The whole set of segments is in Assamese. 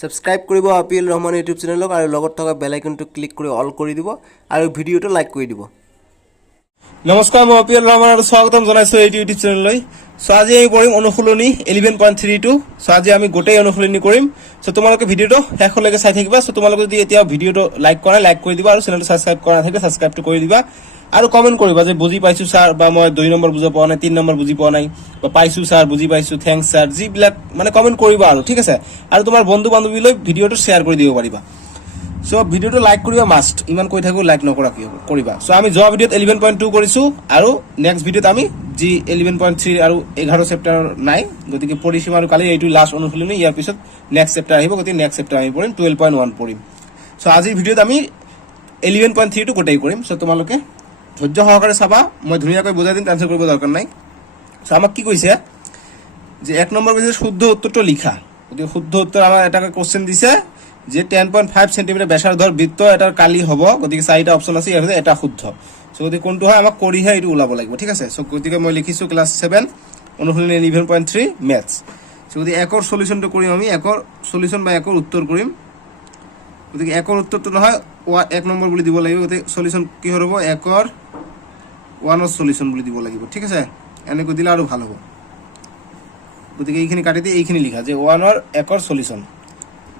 সাবস্ক্ৰাইব কৰিব আপিএল ৰহমান ইউটিউব চেনেলক আৰু লগত থকা বেল আইকনটো ক্লিক কৰি অল কৰি দিব আৰু ভিডিঅটো লাইক কৰি দিব। নমস্কাৰ, মই আপিএল ৰহমান আৰু স্বাগতম জনাইছো এই ইউটিউব চেনেললৈ। সো আজি আমি পঢ়িম অনুশীলনী 11.32। সো আজি আমি গোটেই অনুশীলনী কৰিম। সো তোমালোকে ভিডিঅটো শেষলৈকে চাই থাকিবা। সো তোমালোকে যদি এতিয়া ভিডিঅটো লাইক কৰা লাইক কৰি দিবা আৰু চেনেলটো সাবস্ক্ৰাইব কৰা নাথাকে সাবস্ক্ৰাইবটো কৰি দিবা আৰু কমেন্ট কৰিবা যে বুজি পাইছো স্যাৰ বা মই 2 নম্বৰ বুজি পোৱা নাই 3 নম্বৰ বুজি পোৱা নাই বা পাইছো স্যাৰ বুজি পাইছো থ্যাঙ্কস স্যাৰ যিবিলাক মানে কমেন্ট কৰিবা আৰু ঠিক আছে। আৰু তোমাৰ বন্ধু বান্ধৱীলৈ ভিডিঅটো শেয়াৰ কৰি দিব পাৰিবা। সো ভিডিঅটো লাইক কৰিবা মাষ্ট, ইমান কৈ থাকো লাইক নকৰা কি কৰিবা। সো আমি যোৱা ভিডিঅত 11.2 কৰিছো আৰু নেক্সট ভিডিঅত আমি জি 11.3 আৰু 11 চেপ্টাৰ নাই, গতিকে পৰিসীমা আৰু কালি এইটো লাষ্ট অনুশীলনী। ইয়াৰ পিছত নেক্সট চেপ্টাৰ আহিব, গতিকে নেক্সট চেপ্টাৰ আমি পঢ়িম 12.1 পঢ়িম। সো আজিৰ ভিডিঅত আমি 11.3 টো গোটেই কৰিম। সো তোমালোকে ধৈৰ্য সহকাৰে চাবা, মই ধুনীয়াকৈ বুজাই দিম, টেনচন কৰিব দৰকাৰ নাই। সো আমাক কি কৈছে যে 1 নম্বৰ কৈছে শুদ্ধ উত্তৰটো লিখা। গতিকে শুদ্ধ উত্তৰ আমাৰ এটা কোশ্চেন দিছে যে 10.5 সেন্টিমিটাৰ ব্যাসাৰ্ধৰ বৃত্ত এটাৰ কালি হ'ব। গতিকে 4টা অপচন আছে, ইয়াৰ ভিতৰত এটা শুদ্ধ। সো গতিকে কোনটো হয় আমাক কৰিহে এইটো ওলাব লাগিব, ঠিক আছে। সো গতিকে মই লিখিছো ক্লাস 7 অনুশীলনী 11.3 ম্যাথছ। সো গতিকে একৰ সলিউশনটো কৰিম আমি, একৰ সলিউশন বা একৰ উত্তৰ কৰিম। গতিকে একৰ উত্তৰটো নহয় 1 নম্বৰ বুলি দিব লাগিব। গতিকে সলিউশন কি হ'ব, একৰ 1 ৰ সলিউশন বুলি দিব লাগিব, ঠিক আছে। এনেকৈ দিলে আৰু ভাল হ'ব। গতিকে এইখিনি কাটি দি এইখিনি লিখা যে 1 ৰ একৰ সলিউশন।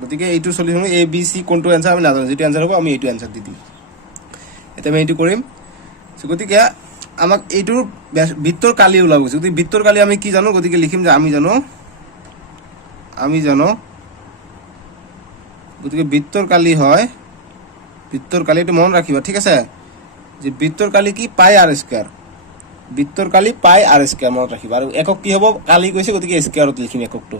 গতিকে এইটো সলিউশন এ বি সি কোনটো এনসার আমি নাজানো, যেটো এনসার হ'ব আমি এইটো এনসার দি দিম। এটা আমি এইটো কৰিম। গতিকে আমাক এইটোৰ বৃত্তৰ কালি ওলাব গৈছে। গতিকে বৃত্তৰ কালি আমি কি জানো, গতিকে লিখিম যে আমি জানো। গতিকে বৃত্তৰ কালি হয়, বৃত্তৰ কালি এইটো মন ৰাখিবা, ঠিক আছে, যে বৃত্তৰ কালি কি পাই আৰ স্কয়াৰ। বৃত্তৰ কালি পাই আৰ স্কয়াৰ মনত ৰাখিবা। আৰু একক কি হ'ব, কালি কৈছে, গতিকে স্কয়াৰত লিখিম এককটো।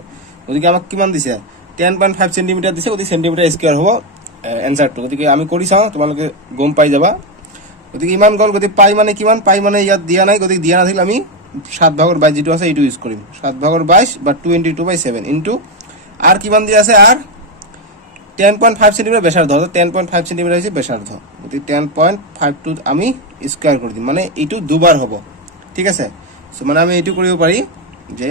গতিকে আমাক কিমান দিছে 10.5 সেন্টিমিটাৰ দিছে, গতিকে সেন্টিমিটাৰ স্কয়াৰ হ'ব এনসাৰটো। গতিকে আমি কৰি চাওঁ, তোমালোকে গম পাই যাবা। গতিকে ইমান গল। গতিকে পাই মানে কিমান, পাই মানে ইয়াত দিয়া নাই, গতিকে দিয়া নাথাকিলে আমি 7/22 যেটো আছে এইটো ইউজ কৰিম। 7/22 বা 22/7 ইনটু আর কিমান দিয়া আছে, আর 10.5 সেন্টিমিটার ব্যাসার্ধ, 10.5 সেন্টিমিটার হৈছে ব্যাসার্ধ। গতিকে 10.5 টো আমি স্কয়ার কৰি দিম, মানে এইটো দুবাৰ হ'ব, ঠিক আছে। সো মানে আমি এইটো কৰিব পাৰি যে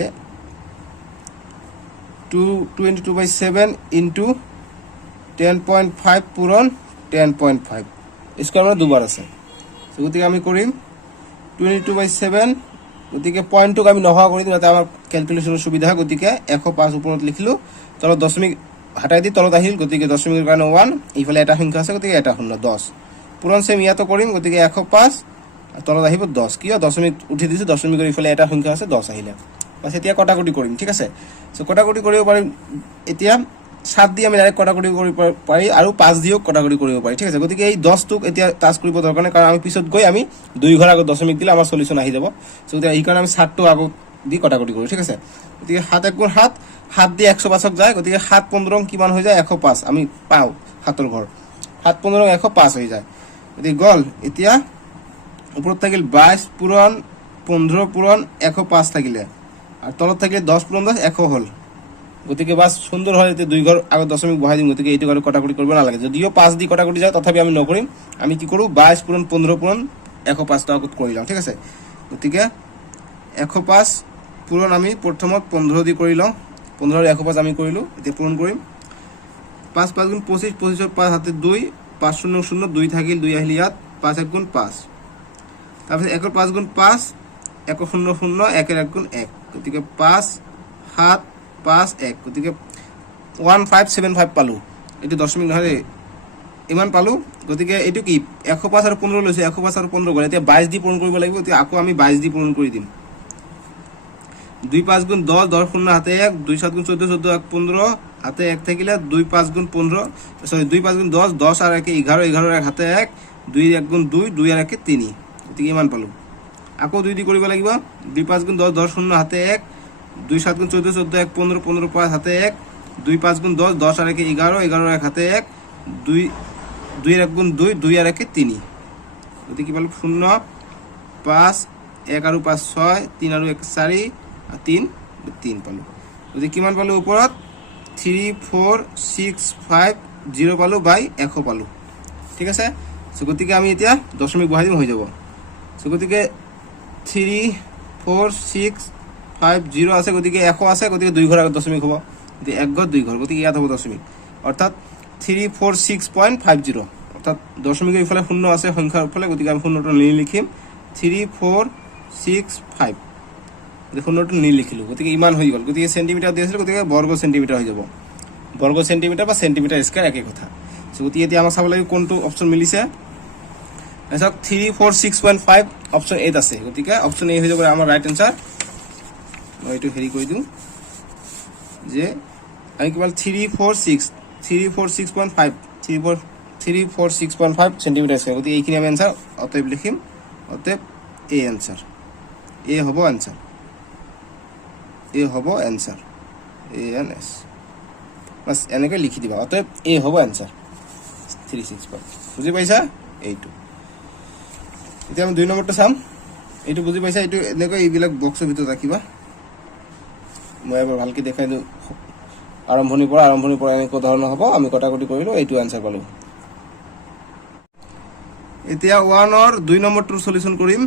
22/7 ইনটু 10.5 পূৰণ 10.5 স্কয়াৰ মানে দুবাৰ আছে। সো গতিকে আমি কৰিম 22/7। গতিকে পয়েন্টটোক আমি নহা কৰি দিম, যাতে আমাৰ ক্যালকুলেশনৰ সুবিধা হয়। গতিকে 105 ওপৰত লিখিলো, তলত দশমিক হাতাই দি তলত আহিল, গতিকে দশমিকৰ কাৰণে 1, এইফালে এটা সংখ্যা আছে, গতিকে এটা শূন্য 10 পূৰণ সেম ইয়াতো কৰিম। গতিকে 105 তলত আহিব 10, কিয় দশমিক উঠি দিছে, দশমিকৰ ইফালে এটা সংখ্যা আছে 10 আহিলে। বাস এতিয়া কটাকটি কৰিম, ঠিক আছে। সো কটাকটি কৰিব পাৰিম। এতিয়া 7 দি আমি ডাইৰেক্ট কটাকটি কৰিব পাৰি আৰু 5 দিও কটাকটি কৰিব পাৰি, ঠিক আছে। গতিকে এই 10 টোক এতিয়া টাচ কৰিব দৰকাৰ নাই, কাৰণ আমি পিছত গৈ আমি 2 ঘৰ আগত দশমিক দিলে আমাৰ সলিউশন আহি যাব। সো এই কাৰণে আমি 7 টো আগত দি কটাকটি কৰো, ঠিক আছে। গতিকে 7 × 1 = 7 দি 105ক যায়। গতিকে 7 15 কিমান হৈ যায়, 105 আমি পাও 7ৰ ঘৰ, 7 15 105 হৈ যায়। গতিকে গল। এতিয়া ওপৰত থাকিল 22 পূৰণ 15 পূৰণ 105 থাকিলে, আর তলত থাকিলে 10 পূরণ 10 100 হল। গতিকে বাস সুন্দর হয়, 2 ঘর আগত দশমিক বহাই দিম। গতিকে এইটো আৰু কটাকটি কৰিব নালাগে, যদিও 5 দি কটাকটি যায় তথাপি আমি নকৰিম। আমি কি কৰো 22 পূৰণ 15 পূৰণ 105 টো আগত কৰি লওঁ, ঠিক আছে। গতিকে 105 পূৰণ আমি প্ৰথমত 15 দি কৰি লওঁ, 15 আৰু 105 আমি কৰিলো। এতিয়া পূৰণ কৰিম 5 5 × 25, 25 ৰ 5 হাতে 2, 5 0 0 2 থাকিল, 2 আহিল ইয়াত, 5 1 × 5, তাৰপিছত 1 ৰ 5 × 5, 1 0 0 1 ৰ 1 × 1, গতিকে 5 7 5 1, গতিকে 1575 পালো। এইটো দশমিক নহয়, ইমান পালো। গতিকে এইটো কি 105 আৰু 15 লৈছে, 105 আৰু 15 গ'ল। এতিয়া 22 দি পূৰণ কৰিব লাগিব। এতিয়া আকৌ আমি 22 দি পূৰণ কৰি দিম। 2 5 × 10, 10 0 হাতে 1, 2 7 × 14, 14 1 15 হাতে 1 থাকিলে, 2 5 × 15 সরি 2 5 × 10, 10 আর 1 11, 11 1 হাতে 1, 2 1 × 2, 2 আর 1 3, গতিকে ইমান পালো। আকৌ 2 দি কৰিব লাগিব। 2 5 × 10, 10 0 হাতে 1, 2 7 × 14, 14 1 15, 15 5 হাতে 1, 2 5 × 10, 10 আর 1 11, 11 1 হাতে 1, 2 2 1 × 2, 2 আর 1 3, গতিকে কি পালো 0 5 1 আৰু 5 6, 3 আৰু 1 4 আৰ 3 3 পালো। গতিকে কিমান পালো, ওপৰত 3 4 6 5 0 পালো বাই 100 পালো, ঠিক আছে। সো গতিকে আমি এতিয়া দশমিক বহাই দিম, হৈ যাব। সো গতিকে 3 4 6 5 0 আছে, গতিকে 100 আছে, গতিকে 2 ঘৰ আগত দশমিক হ'ব। গতিকে 1 ঘৰ 2 ঘৰ, গতিকে ইয়াত হ'ব দশমিক, অৰ্থাৎ 346.50, অৰ্থাৎ দশমিকৰ ইফালে শূন্য আছে সংখ্যাৰ ইফালে, গতিকে আমি শূন্যটো নি লিখিম 3465, গতিকে শূন্যটো নি লিখিলোঁ, গতিকে ইমান হৈ গ'ল। গতিকে চেণ্টিমিটাৰ দি আছিল, গতিকে বৰ্গ চেণ্টিমিটাৰ হৈ যাব, বৰ্গ চেণ্টিমিটাৰ বা চেণ্টিমিটাৰ স্কয়াৰ একে কথা। গতিকে এতিয়া আমাক চাব লাগিব কোনটো অপশ্যন মিলিছে। চাওক 346.5 অপশ্যন এত আছে, গতিকে অপশ্যন এ হৈ যাব আমাৰ ৰাইট এনচাৰ। মই এইটো হেৰি কৰি দিওঁ যে আমি কেৱল 346.5 সেন্টিমিটাৰ স্কয়াৰ, গতিকে এইখিনি আমি এনচাৰ অতএব লিখিম, অতএব এ এনচাৰ, এ হ'ব এনচাৰ, এ হ'ব answer, A N S bus এনেকৈ লিখি দিবা, অতএব এ হ'ব এনচাৰ 365। বুজি পাইছা এইটো? এতিয়া আমি 2 নম্বৰটো চাম। এইটো বুজি পাইছা? এইটো এনেকৈ এইবিলাক বক্সৰ ভিতৰত ৰাখিবা। মই এবাৰ ভালকৈ দেখাই দিওঁ, আৰম্ভণিৰ পৰা এনেকুৱা ধৰণৰ হ'ব। আমি কটাকটি কৰিলোঁ, এইটো এনচাৰ পালোঁ। এতিয়া 1ৰ 2 নম্বৰটো সলিউশন কৰিম,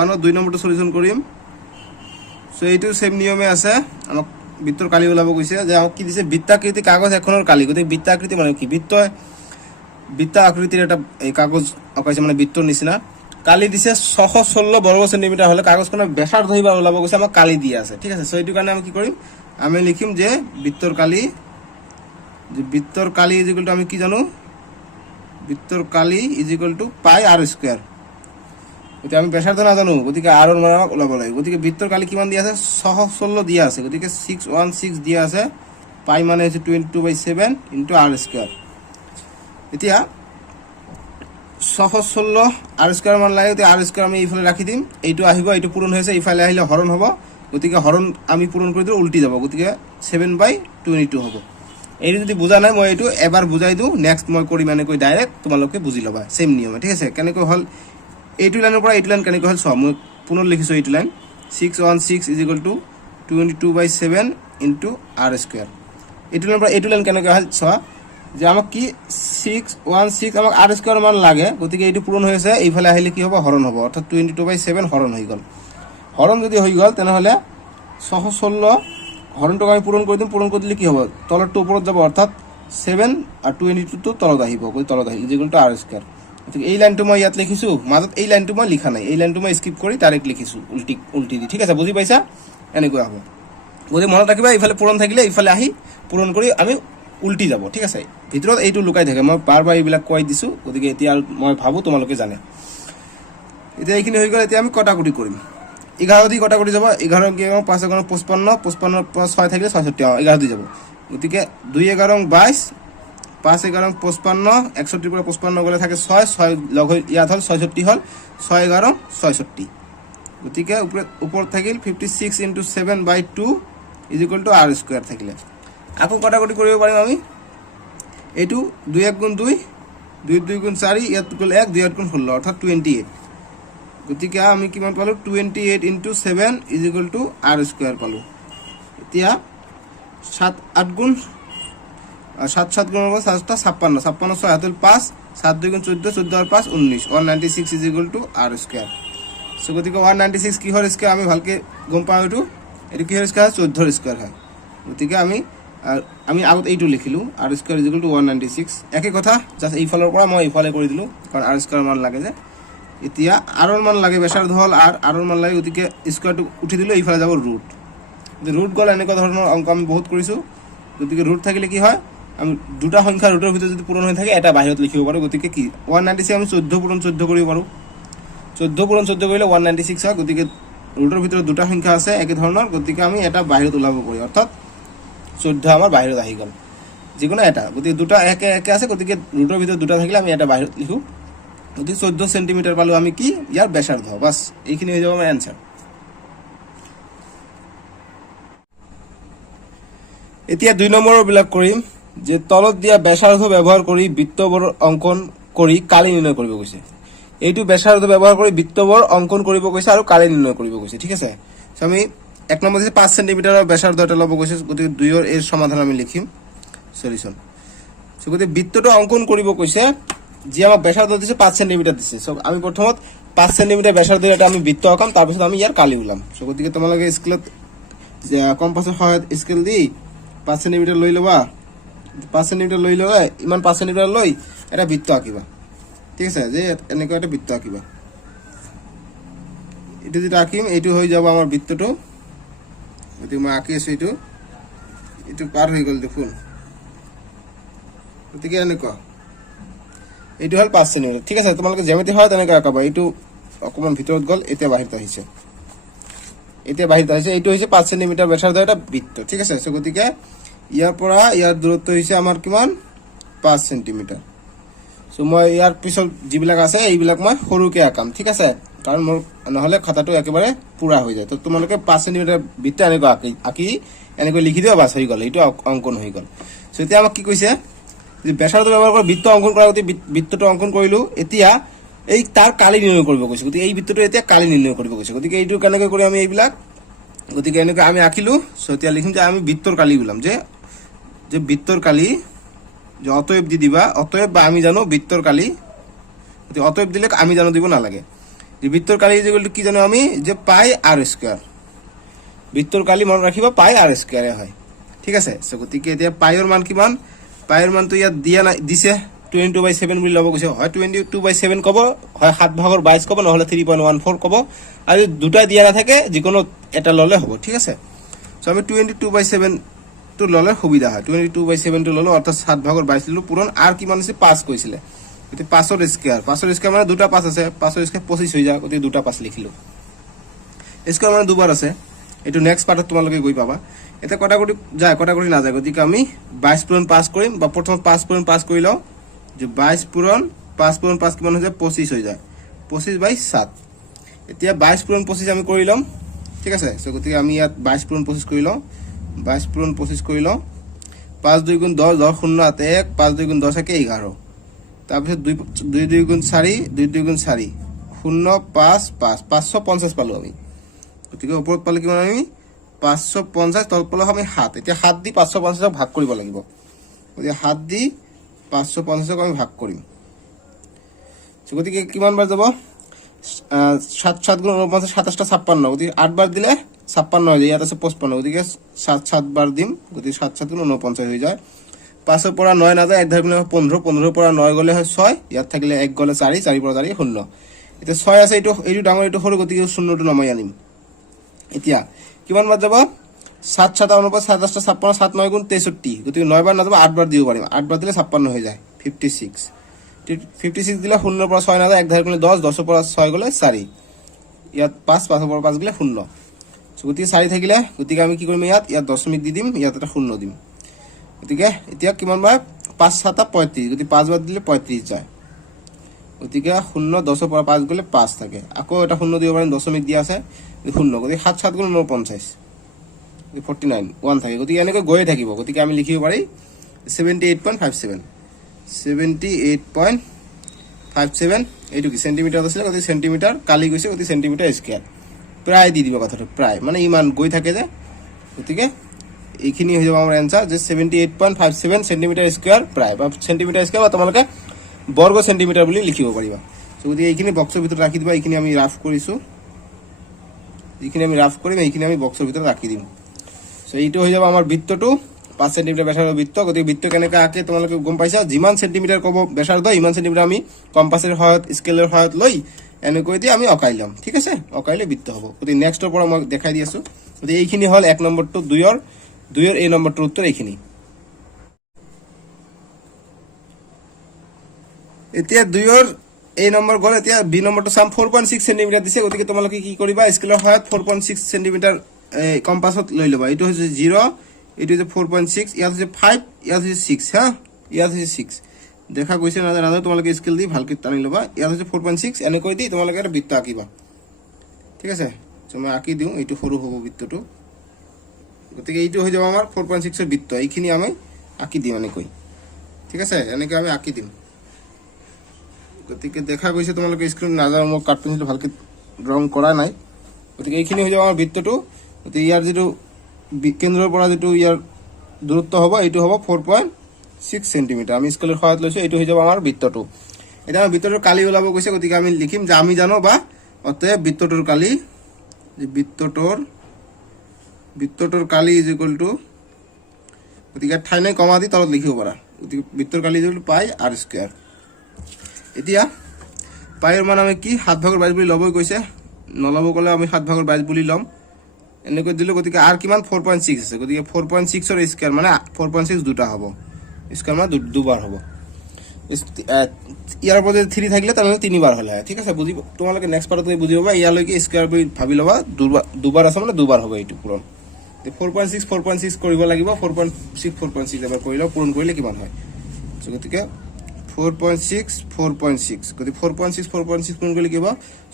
1ৰ 2 নম্বৰটো সলিউশন কৰিম। সো এইটো সেম নিয়মে আছে, আমাক বৃত্তৰ কালি ওলাব কৈছে, যে আমাক কি দিছে, বৃত্তাকৃতি কাগজ এখনৰ কালি। গতিকে বৃত্তাকৃতি মানে কি, বৃত্ত আকৃতিৰ এটা এই কাগজ আঁকাইছে, মানে বৃত্তৰ নিচিনা। কালি দিছে 616 বৰ্গ সেন্টিমিটাৰ হলে কাগজখনৰ ব্যাসাৰ্ধ হিবা ওলাব গৈছে, আমাক কালি দিয়া আছে, ঠিক আছে। সো এইটো কাৰণে আমি কি কৰিম, আমি লিখিম যে বৃত্তৰ কালি ইজ ইকুয়াল টু, আমি কি জানো, বৃত্তৰ কালি ইজ ইকুয়াল টু পাই আৰ স্কয়াৰ। এতিয়া আমি ব্যাসাৰ্ধ নাজানো, গতিকে আৰ এৰ মান আমাক ওলাব লাগিব। গতিকে বৃত্তৰ কালি কিমান দিয়া আছে, 616 দিয়া আছে, গতিকে 616 দিয়া আছে, পাই মানে হৈছে 22/7 ইনটু আর স্কয়ার। এতিয়া 616 আর স্কয়ার মান লাগে, গতিকে আর স্কয়ার আমি এইফালে ৰাখি দিম, এইটো আহিব, এইটো পূৰণ হৈছে, এইফালে আহিলে হৰণ হ'ব, গতিকে হৰণ আমি পূৰণ কৰি দিওঁ, উল্টি যাব, গতিকে 7/22 হ'ব। এইটো যদি বুজা নাই, মই এইটো এবাৰ বুজাই দিওঁ, নেক্সট মই কৰিম এনেকৈ ডাইৰেক্ট, তোমালোকে বুজি ল'বা সেম নিয়মে, ঠিক আছে। কেনেকৈ হ'ল, এইটো লাইনৰ পৰা এইটো লাইন কেনেকৈ হ'ল চোৱা, মই পুনৰ লিখিছোঁ এইটো line, 616 is equal to 22/7 into r square. এইটো লাইনৰ পৰা এইটো লাইন কেনেকৈ হ'ল চোৱা, যে আমাক কি 616 আমাক আৰ স্কয়াৰ মান লাগে, গতিকে এইটো পূৰণ হৈ আছে, এইফালে আহিলে কি হ'ব, হৰণ হ'ব, অৰ্থাৎ 22/7 হৰণ হৈ গ'ল। হৰণ যদি হৈ গ'ল তেনেহ'লে 616 হৰণটোক আমি পূৰণ কৰি দিম, পূৰণ কৰি দিলে কি হ'ব, তলৰটো ওপৰত যাব, অৰ্থাৎ 7 আৰু 22টো তলত আহিব, তলত আহিল is equal to r square. গতিকে এই লাইনটো মই ইয়াত লিখিছোঁ, মাজত এই লাইনটো মই লিখা নাই, এই লাইনটো মই স্কিপ কৰি ডাইৰেক্ট লিখিছোঁ, উল্টি দি, ঠিক আছে। বুজি পাইছা? এনেকুৱা হ'ব। গতিকে মনত ৰাখিবা, এইফালে পূৰণ থাকিলে এইফালে আহি পূৰণ কৰি আমি উল্টি যাব, ঠিক আছে। ভিতৰত এইটো লুকাই থাকে, মই বাৰ এইবিলাক কৈ দিছোঁ, গতিকে এতিয়া মই ভাবোঁ তোমালোকে জানে। এতিয়া এইখিনি হৈ গ'ল, এতিয়া আমি কটাকটি কৰিম। 11 দি কটাকটি যাব, 11 কি 5 11 55, 55 পৰা 6 থাকিলে 66, 11 দি যাব, গতিকে 2 11 22, 5 11 55, 61 পৰা 55 গ'লে থাকে 6 লগ হৈ ইয়াত হ'ল 66 হ'ল, 6 11 66, গতিকে ওপৰত থাকিল 56 into 7/2 is equal to R square থাকিলে। আকৌ কটাকটি কৰিব পাৰিম আমি, এইটো 2 1 গুণ 2, 2 2 গুণ 4, ইয়াত গ'ল 1, 2 8 গুণ 16, অৰ্থাৎ 28, গতিকে আমি কিমান পালোঁ, 28 into 7 is equal to r square পালোঁ। এতিয়া 7 8 গুণ 7 7 গুণ 7 56, 56 6 হাতল 5, 7 2 গুণ 14, 14 আর 5 19, 196 is equal to r square. So গতিকে 196 কিহৰ স্কয়াৰ আমি ভালকৈ গম পাওঁ, এইটো কিহৰ স্কয়াৰ, 14ৰ স্কয়াৰ হয়। গতিকে আমি আগত এইটো লিখিলোঁ, R square is equal to 196, একে কথা, জাষ্ট এইফালৰ পৰা মই এইফালে কৰি দিলোঁ, কাৰণ আৰ স্কয়াৰ মান লাগে যে। এতিয়া আৰৰ মান লাগে, ব্যাসাৰ্ধ হ'ল আৰৰ মান লাগে, গতিকে স্কয়াৰটো উঠি দিলোঁ, এইফালে যাব ৰুট, ৰুট গ'ল, এনেকুৱা ধৰণৰ অংক আমি বহুত কৰিছোঁ। গতিকে ৰুট থাকিলে কি হয়, আমি দুটা সংখ্যা ৰুটৰ ভিতৰত যদি পূৰণ হৈ থাকে, এটা বাহিৰত লিখিব পাৰোঁ, গতিকে কি 196 আমি 14 পূৰণ 14 কৰিব পাৰোঁ, 14 পূৰণ 14 কৰিলে 196 হয়, গতিকে ৰুটৰ ভিতৰত দুটা সংখ্যা আছে একে ধৰণৰ, গতিকে আমি এটা বাহিৰত ওলাব পাৰি, অৰ্থাৎ 14 আমাৰ বাহিৰত আহি গ'ল, যিকোনো এটা, গতিকে দুটা একে একে আছে, গতিকে ৰুটৰ ভিতৰত দুটা থাকিলে আমি এটা বাহিৰত লিখোঁ, গতিকে 14 সেন্টিমিটাৰ পালোঁ আমি কি, ইয়াৰ ব্যাসাৰ্ধ, বাছ এইখিনি হৈ যাব আমাৰ এনচাৰ। এতিয়া 2 নম্বৰৰ বিলাক কৰিম, যে তলত দিয়া ব্যাসাৰ্ধ ব্যৱহাৰ কৰি বৃত্তবৰ অংকন কৰি কালি নিৰ্ণয় কৰিব কৈছে। এইটো ব্যাসাৰ্ধ ব্যৱহাৰ কৰি বৃত্তবৰ অংকন কৰিব কৈছে আৰু কালি নিৰ্ণয় কৰিব কৈছে, ঠিক আছে। সো আমি 1 নম্বৰ দিছে 5 সেন্টিমিটাৰৰ ব্যাসাৰ্ধ এটা ল'ব কৈছে, গতিকে 2ৰ এৰ সমাধান আমি লিখিম, সলিউশন। সো গতিকে বৃত্তটো অংকন কৰিব কৈছে, যি আমাক ব্যাসাৰ্ধ দিছে 5 সেন্টিমিটাৰ দিছে। সো আমি প্ৰথমত 5 সেন্টিমিটাৰ ব্যাসাৰ্ধৰ এটা আমি বৃত্ত আঁকাম, তাৰপিছত আমি ইয়াৰ কালি ওলাম। সো গতিকে তোমালোকে স্কেলত কম্পাছৰ সহায়ত স্কেল দি 5 সেন্টিমিটাৰ লৈ ল'বা 5 সেন্টিমিটাৰ লৈ ল'লে ইমান 5 সেন্টিমিটাৰ লৈ এটা বৃত্ত আঁকিবা ঠিক আছে যে এনেকুৱা এটা বৃত্ত আঁকিবা এইটো যেটা আঁকিম এইটো হৈ যাব আমাৰ বৃত্তটো গতিকে মই আঁকি আছো এইটো পাৰ হৈ গ'ল দেখোন গতিকে এনেকুৱা এইটো হল 5 সেন্টিমিটাৰ ঠিক আছে তোমালোকে জ্যামিতি হয় তেনেকৈ আঁকাবা এইটো অকমান ভিতৰত গ'ল এতিয়া বাহিৰত আহিছে এইটো হৈছে 5 সেন্টিমিটাৰ ব্যাসাৰ্ধ এটা বৃত্ত ঠিক আছে সো গতিকে ইয়াৰ পৰা ইয়াৰ দূৰত্ব হৈছে আমাৰ কিমান 5 সেন্টিমিটাৰ সো মই ইয়াৰ পিছত যিবিলাক আছে এইবিলাক মই সৰুকে আঁকাম ঠিক আছে কাৰণ মোৰ নহলে খাতাটো একেবাৰে পুৰা হৈ যায় তো তোমালোকে 5 সেন্টিমিটাৰ বৃত্ত এনেকৈ আঁকি এনেকৈ লিখি দিও বাস হৈ গ'ল এইটো অঙ্কন হৈ গ'ল সো এতিয়া আমাক কি কৈছে যে ব্যাসাৰ্ধ ব্যৱহাৰ কৰি বৃত্ত অঙ্কন কৰা গতি বৃত্তটো অঙ্কন কৰিলো এতিয়া এই তাৰ কালি নিৰ্ণয় কৰিব কৈছে গতিকে এই বৃত্তটো এতিয়া কালি নিৰ্ণয় কৰিব কৈছে গতিকে এইটো কেনেকৈ কৰি আমি এইবিলাক গতিকে এনেকৈ আমি আঁকিলো সো এতিয়া লিখিম যে আমি বৃত্তৰ কালি বললাম যে বৃত্তৰ কালি যে অতএব দি দিবা অতএব বা আমি জানো বৃত্তৰ কালি গতিকে অতএব দিলে আমি জানো দিব নালাগে যে বৃত্তৰ কালি যেগুলো কি জানো আমি যে পাই আৰ স্কয়াৰ বৃত্তৰ কালি মনত ৰাখিবা পাই আৰ স্কয়াৰ হয় ঠিক আছে সো গতিকে এতিয়া পাইৰ মান কিমান পাইৰ মান তো ইয়াত দিয়া নাই দিছে 22/7 বুলি লব কৈছে হয় 22/7 কব হয় 7/22 কব নহলে 3.14 কব আৰু দুটা দিয়া না থাকে যিকোনো এটা ললে হ'ব ঠিক আছে সো আমি 22/7 তো ললে সুবিধা হয় 22/7 তো ললো অর্থাৎ 7/22 ললো পূরণ আর কি মানে 5 কইছিলে এতে 5 এর স্কয়ার মানে দুটা 5 আছে 5 এর স্কয়ার 25 হৈ যায় গতি দুটা 5 লিখিলো স্কয়ার মানে দুবার আছে এটো নেক্সট পার্টত তোমালোকে গৈ পাবা এটা কটাকটি না যায় গতিকে আমি 22 পূরণ 5 কৰিম বা প্ৰথম 5 পূৰণ 5 কৰি লও যে 22 পূরণ 5 কিমান হৈ যায় 25 হৈ যায় 25/7 এতিয়া 22 পূরণ 25 আমি কৰি লম ঠিক আছে সো গতিকে আমি ইয়াত 22 পূৰণ 25 কৰি লও 22 পূৰণ 25 কৰি লও 5 2 গুণ 10 10 0 8 1 5 2 গুণ 10 একে 11 তাৰপিছত 2 2 গুণ 4 2 2 গুণ 4 0 5 5 550 পালো আমি গতিকে ওপৰত পালে কিমান আমি 550 তল পালে আমি 7 এতিয়া 7 দি 550 ভাগ কৰিব লাগিব গতিকে 7 দি 550 আমি ভাগ কৰিম সো গতিকে কিমান বাৰ যাব 7 7 গুণ 49 27 56 গতিকে 8 বার দিলে 56 হৈ যায় ইয়াত আছে 55 গতিকে 7 7 বার দিম গতিকে 7 7 গুণ 49 হৈ যায় 5 ৰ পৰা 9 না যায় 1 ধৰিলে 15 15 ৰ পৰা 9 গলে হয় 6 ইয়াত থাকিলে 1 গলে 4 4 পৰা 4 0 এতিয়া 6 আছে এইটো ডাঙৰ এইটো সৰু গতিকে 0 টো নমাই আনিম এতিয়া কিমান বার যাব 7 7 49 7 8 56 7 9 গুণ 63 গতিকে 9 বার না যাব 8 বার দিব পাৰিম 8 বাৰ দিলে 56 হৈ যায় 56 56 দিলে 0 পৰা 6 না যায় 1 ধৰিলে 10 10 পৰা 6 গলে 4 ইয়াত 5 5 পৰা 5 গলে 0 সো গতিকে 4 থাকিলে গতিকে আমি কি কৰিম ইয়াত দশমিক দি দিম ইয়াত এটা 0 দিম গতিকে এতিয়া কিমান বার 5 7 35 গতিকে 5 বার দিলে 35 যায় গতিকে 0 10 পৰা 5 গলে 5 থাকে আকৌ এটা 0 দিব পাৰিম দশমিক দিয়া আছে 0 গতিকে 7 7 গুণ 49 49 1 থাকে গতিকে এনেকৈ গৈ থাকিব গতিকে আমি লিখিব পাৰি 78.57 78.57 এইটো কি সেন্টিমিটার আছিল গতিকে সেন্টিমিটার কালি গৈছে গতিকে সেন্টিমিটার স্কয়ার প্রায় দি দিব কথাটো প্রায় মানে ইমান গৈ থাকে যে গতিকে এইখিনি হৈ যাব আমাৰ आंसर যে 78.57 সেন্টিমিটাৰ স্কয়াৰ প্ৰায় বা সেন্টিমিটাৰ স্কয়াৰ বা তোমালোকে বৰ্গ সেন্টিমিটাৰ বুলি লিখিব পাৰিবা সো গতিকে এইখিনি বক্সৰ ভিতৰত ৰাখি দিবা এইখিনি আমি ৰাফ কৰিছো এইখিনি আমি ৰাফ কৰিম এইখিনি আমি বক্সৰ ভিতৰত ৰাখি দিম সো এইটো হৈ যাব আমাৰ বৃত্তটো 5 সেন্টিমিটার ব্যাসার্ধ বৃত্ত গতিকে বৃত্ত কেনেকৈ আঁকে তোমালোকে গম পাইছা যিমান সেন্টিমিটার কব ব্যাসার্ধ ইমান সেন্টিমিটার আমি কম্পাসের সহায়ত স্কেলের সহায়ত লৈ এনেকৈ দি আমি অকাই লম ঠিক আছে অকাইলে বৃত্ত হ'ব গতিকে নেক্সটৰ পৰা মই দেখাই দি আছো গতিকে এইখিনি হল 1 নম্বৰটো 2 এৰ এই নম্বৰটোৰ উত্তৰ এইখিনি এতিয়া 2 এৰ এই নম্বৰ গল এতিয়া বি নম্বৰটো সাম 4.6 সেন্টিমিটাৰ দিছে গতিকে তোমালোকে কি কৰিবা স্কেলৰ সহায়ত 4.6 সেন্টিমিটার কম্পাসত লৈ লবা এইটো হৈছে 0 it is a 4.6 ইয়াত আছে 5 ইয়াত আছে 6 হ্যাঁ ইয়াত আছে 6 দেখা গৈছে না না তোমালোকে স্কেল দি ভালকৈ টানি লবা ইয়াত আছে 4.6 এনে কৈ দি তোমালোকে এটা বৃত্ত আঁকিবা ঠিক আছে মই আঁকি দিও এইটো সৰু হ'ব বৃত্তটো গতিকে এইটো হৈ যাব আমাৰ 4.6 এর বৃত্ত এইখিনি আমি আঁকি দিম এনেকৈ ঠিক আছে এনেকৈ আমি আঁকি দিম গতিকে দেখা গৈছে তোমালোকে স্ক্রিন না যাও মই কাট পেন্সিল ভালকৈ ড্রং কৰা নাই গতিকে এইখিনি হৈ যাব আমাৰ বৃত্তটো গতিকে ইয়াৰ যেটো কেন্দ্ৰৰ পৰা যেটো ইয়াৰ দূৰত্ব হ'ব এইটো হ'ব 4.6 সেন্টিমিটাৰ আমি স্কেলেৰ সহায়ত লৈছো এইটো হৈ যাব আমাৰ বৃত্তটো এটা আমাৰ বৃত্তটোৰ কালি ওলাব গৈছে গতিকে আমি লিখিম যে আমি জানো বা অতএব বৃত্তটোৰ কালি যে বৃত্তটোৰ কালি ইজ ইকুয়াল টু গতিকে ঠাই নাই কমা দি তলত লিখিব পাৰা গতিকে বৃত্তৰ কালি পাই r স্কয়াৰ এতিয়া পাইৰ মান আমি কি 7/22 বুলি ল'বই কৈছে নল'ব ক'লে আমি 7/22 বুলি ল'ম এনেকৈ দিলো গতিকে r কিমান 4.6 আছে গতিকে 4.6 ৰ স্কয়াৰ মানে 4.6 দুটা হ'ব স্কয়াৰ মানে দুবাৰ হ'ব ইয়াৰ ওপৰত 3 থাকিলে তাহলে তিনিবাৰ হলে ঠিক আছে বুজি তোমালোকে নেক্সট পাৰ্টত বুজি পাবা ইয়ালৈকে স্কয়াৰ বুলি ভাবি ল'বা দুবাৰ আছে মানে দুবাৰ হ'ব এইটো পূৰণ 4.6 কৰিব লাগিব 4.6 এবাৰ কৰিলে পূৰণ কৰিলে কিমান হয় গতিকে 4.6 গতিকে 4.6 পূৰণ কৰিলে কি হ'ব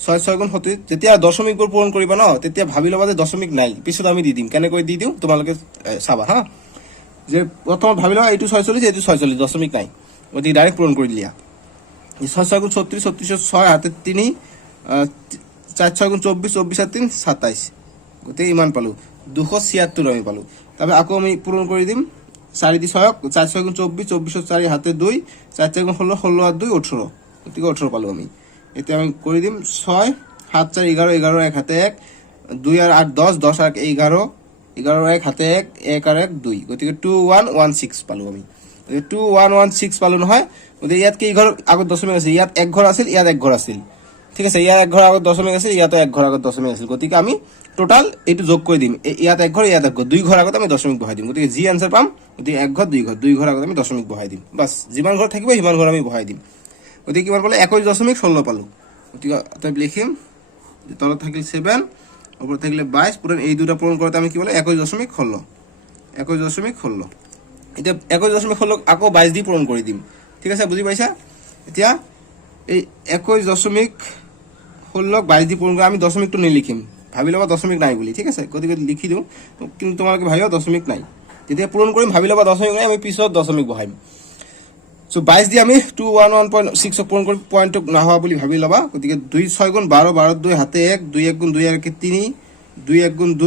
6 গুণ 70 যেতিয়া দশমিকবোৰ পূৰণ কৰিবা ন তেতিয়া ভাবি ল'বা যে দশমিক নাই পিছত আমি দি দিম কেনেকৈ দি দিও তোমালোকে চাবা হা যে প্ৰথম ভাবি ল'বা এইটো 46 এইটো 46 দশমিক নাই গতিকে ডাইৰেক্ট পূৰণ কৰি দিয়া 6 গুণ 36 36 6 হাতে 3 4 গুণ 24 24 হাতে 3 27 গতিকে ইমান পালো 276 আমি পালো তবে আকৌ আমি পূরণ করে দিম 4 দি 6 4 গুণ 24 24 4 হাতে 2 4 গুণ 16 16 আর 2 18 গতিকে 18 পালো আমি এতে আমি করে দিম 6 7 4 11 11 1 হাতে 1 2 আর 8 10 10 আর 11 11 1 হাতে 1 1 আর 1 2 গতিকে 2116 পালো আমি 2116 পালো নহয় গতিকে ইয়াত কি ঘর আগত দশমিক আছে ইয়াত এক ঘর আছিল ইয়াত এক ঘর আছিল ঠিক আছে ইয়াত এক ঘর আগত দশমিক আছে ইয়াত এক ঘর আগত দশমিক আছিল গতিকে আমি টোটাল এইটো যোগ কৰি দিম ইয়াত এক ঘর ইয়াত এক ঘর দুই ঘর আগত আমি দশমিক বহাই দিম গতিকে জি আনসার পাম গতিকে এক ঘর দুই ঘর আগত আমি দশমিক বহাই দিম বাস যিমান ঘর থাকিব সিমান ঘর আমি বহাই দিম গতিকে কিমান পালে 21.16 পালো গতিকে তাই লিখিম তলত থাকিল 7 উপর থাকিলে 22 পুরো এই দুটো পূরণ করতে আমি কি বলে 21.16 21.16 এটা 21.16 আকৌ 22 দি পূরণ কৰি দিম ঠিক আছে বুজি পাইছা এতিয়া এই 21.16 22 দি পূরণ কৰি আমি দশমিকটো নিলিখিম ভাবি লবা দশমিক নাই বুলি ঠিক আছে গতিকে লিখি দিও কিন্তু তোমালোকে ভাবিবা দশমিক নাই যেতিয়া পূরণ কৰিম ভাবি লবা দশমিক নাই আমি পিছত দশমিক বহাইম সো 22 দি আমি 211.6 পূরণ কৰি পয়েন্টক না হোৱা বুলি ভাবি লবা গতিকে 2 6 গুণ 12 12 2 হাতে 1 2 1 গুণ 2 আর 3 2 1 গুণ 2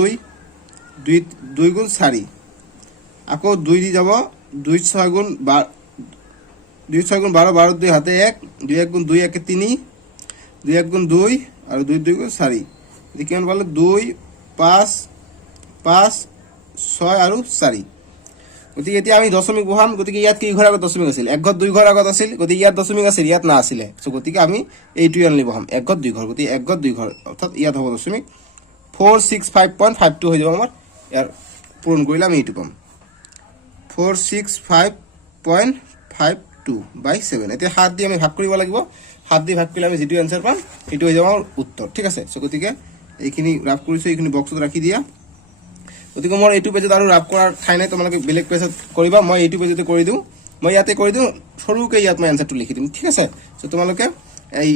2 গুণ 4 আকৌ 2 দি যাব 2 6 গুণ 2 6 গুণ 12 12 2 হাতে 1 2 1 গুণ 2 আর 3 2 1 গুণ 2 আর 2 2 গুণ 4 এটি কেমন বলে 2 5 5 6 আর 4 গতিকে এতিয়া আমি দশমিক বহাম গতিকে ইয়াত কি ঘর আগত দশমিক আছিল এক ঘর দুই ঘর আগত আছিল গতিকে ইয়াত দশমিক আছিল ইয়াত না আছিল সো গতিকে আমি এইটো আনলি বহাম এক ঘর দুই ঘর গতিকে এক ঘর দুই ঘর অর্থাৎ ইয়াত হ'ব দশমিক 465.52 হৈ যাব আমাৰ ইয়াৰ পূৰণ কৰিলে আমি এইটো পাম 465.52/7 এতিয়া 7 দি আমি ভাগ কৰিব লাগিব 7 দি ভাগ কৰিলে আমি যেটো आंसर পাম এটো হৈ যাব আমাৰ উত্তৰ ঠিক আছে সো গতিকে এইখিনি ৰাফ কৰিছো এইখিনি বক্সত ৰাখি দিয়া গতিকে মই এইটো পেজত আৰু ৰাফ কৰাৰ ঠাই নাই তোমালোকে বেলেগ পেজত কৰিবা মই এইটো পেজতে কৰি দিও মই ইয়াতে কৰি দিও সৰুকে ইয়াত মই आंसरটো লিখি দিম ঠিক আছে সো তোমালোকে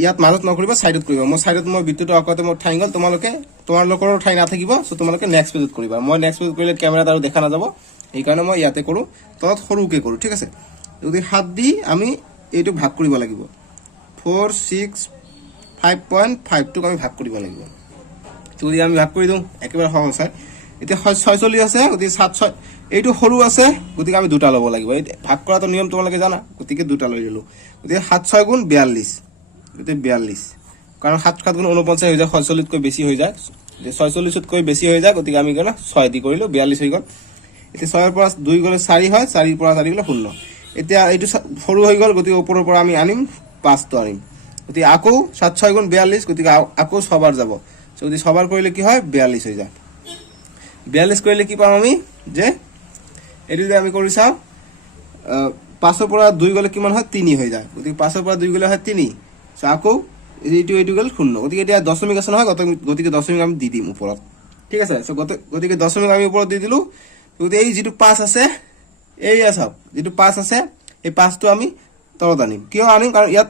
ইয়াত মাজত নকৰিবা সাইডত কৰিবা মই সাইডত মই বিটটো আকাতে মই ঠাই গল তোমালোকে তোমালোকৰ ঠাই না থাকিব সো তোমালোকে নেক্সট পেজত কৰিবা মই নেক্সট পেজত কৰিলে ক্যামেৰাত আৰু দেখা না যাব এই কাৰণে মই ইয়াতে কৰো তলত সৰুকে কৰো ঠিক আছে যদি 7 দি আমি এইটো ভাগ কৰিব লাগিব 465.52 আমি ভাগ কৰিব লাগিব যদি আমি ভাগ কৰি দিও একেবাৰে সহজ হয় এতিয়া 46 আছে গতিকে 7 6 এইটো সৰু আছে গতিকে আমি দুটা লব লাগিব এই ভাগ কৰাটো নিয়ম তোমালোকে জানা গতিকে দুটা লৈ ললো গতিকে 7 6 গুণ 42 গতিকে 42 কাৰণ 7 7 গুণ 49 হৈ যায় 46 কৈ বেছি হৈ যায় 46 কৈ বেছি হৈ যায় গতিকে আমি কেনে 6 দি কৰিলো 42 হৈ গল এতিয়া 6 ৰ পৰা 2 গলে 4 হয় 4 ৰ পৰা 4 গলে 0 এতিয়া এইটো সৰু হৈ গল গতিকে ওপৰৰ পৰা আমি আনিম 5 তো আনিম গতিকে আকৌ 7 6 গুণ 42 গতিকে আকৌ 6 বাৰ যাব যদি 6 বাৰ কৰিলে কি হয় 42 হৈ যায় 42 কৰিলে কি পাম আমি যে এটো যদি আমি কৰি চাও 5 ৰ পৰা 2 গলে কিমান হয় 3 হৈ যায় গতিকে 5 ৰ পৰা 2 গলে হয় 3 সো আকৌ এইটো গল 0 গতিকে এতিয়া দশমিক আছে নহয় গতিকে দশমিক আমি দি দিম ওপৰত ঠিক আছে সো গতিকে দশমিক আমি ওপৰত দি দিলু গতিকে এই যেটো 5 আছে এই আছে যেটো 5 আছে এই 5 টো আমি তলত আনিম কিয় আনিম কাৰণ ইয়াত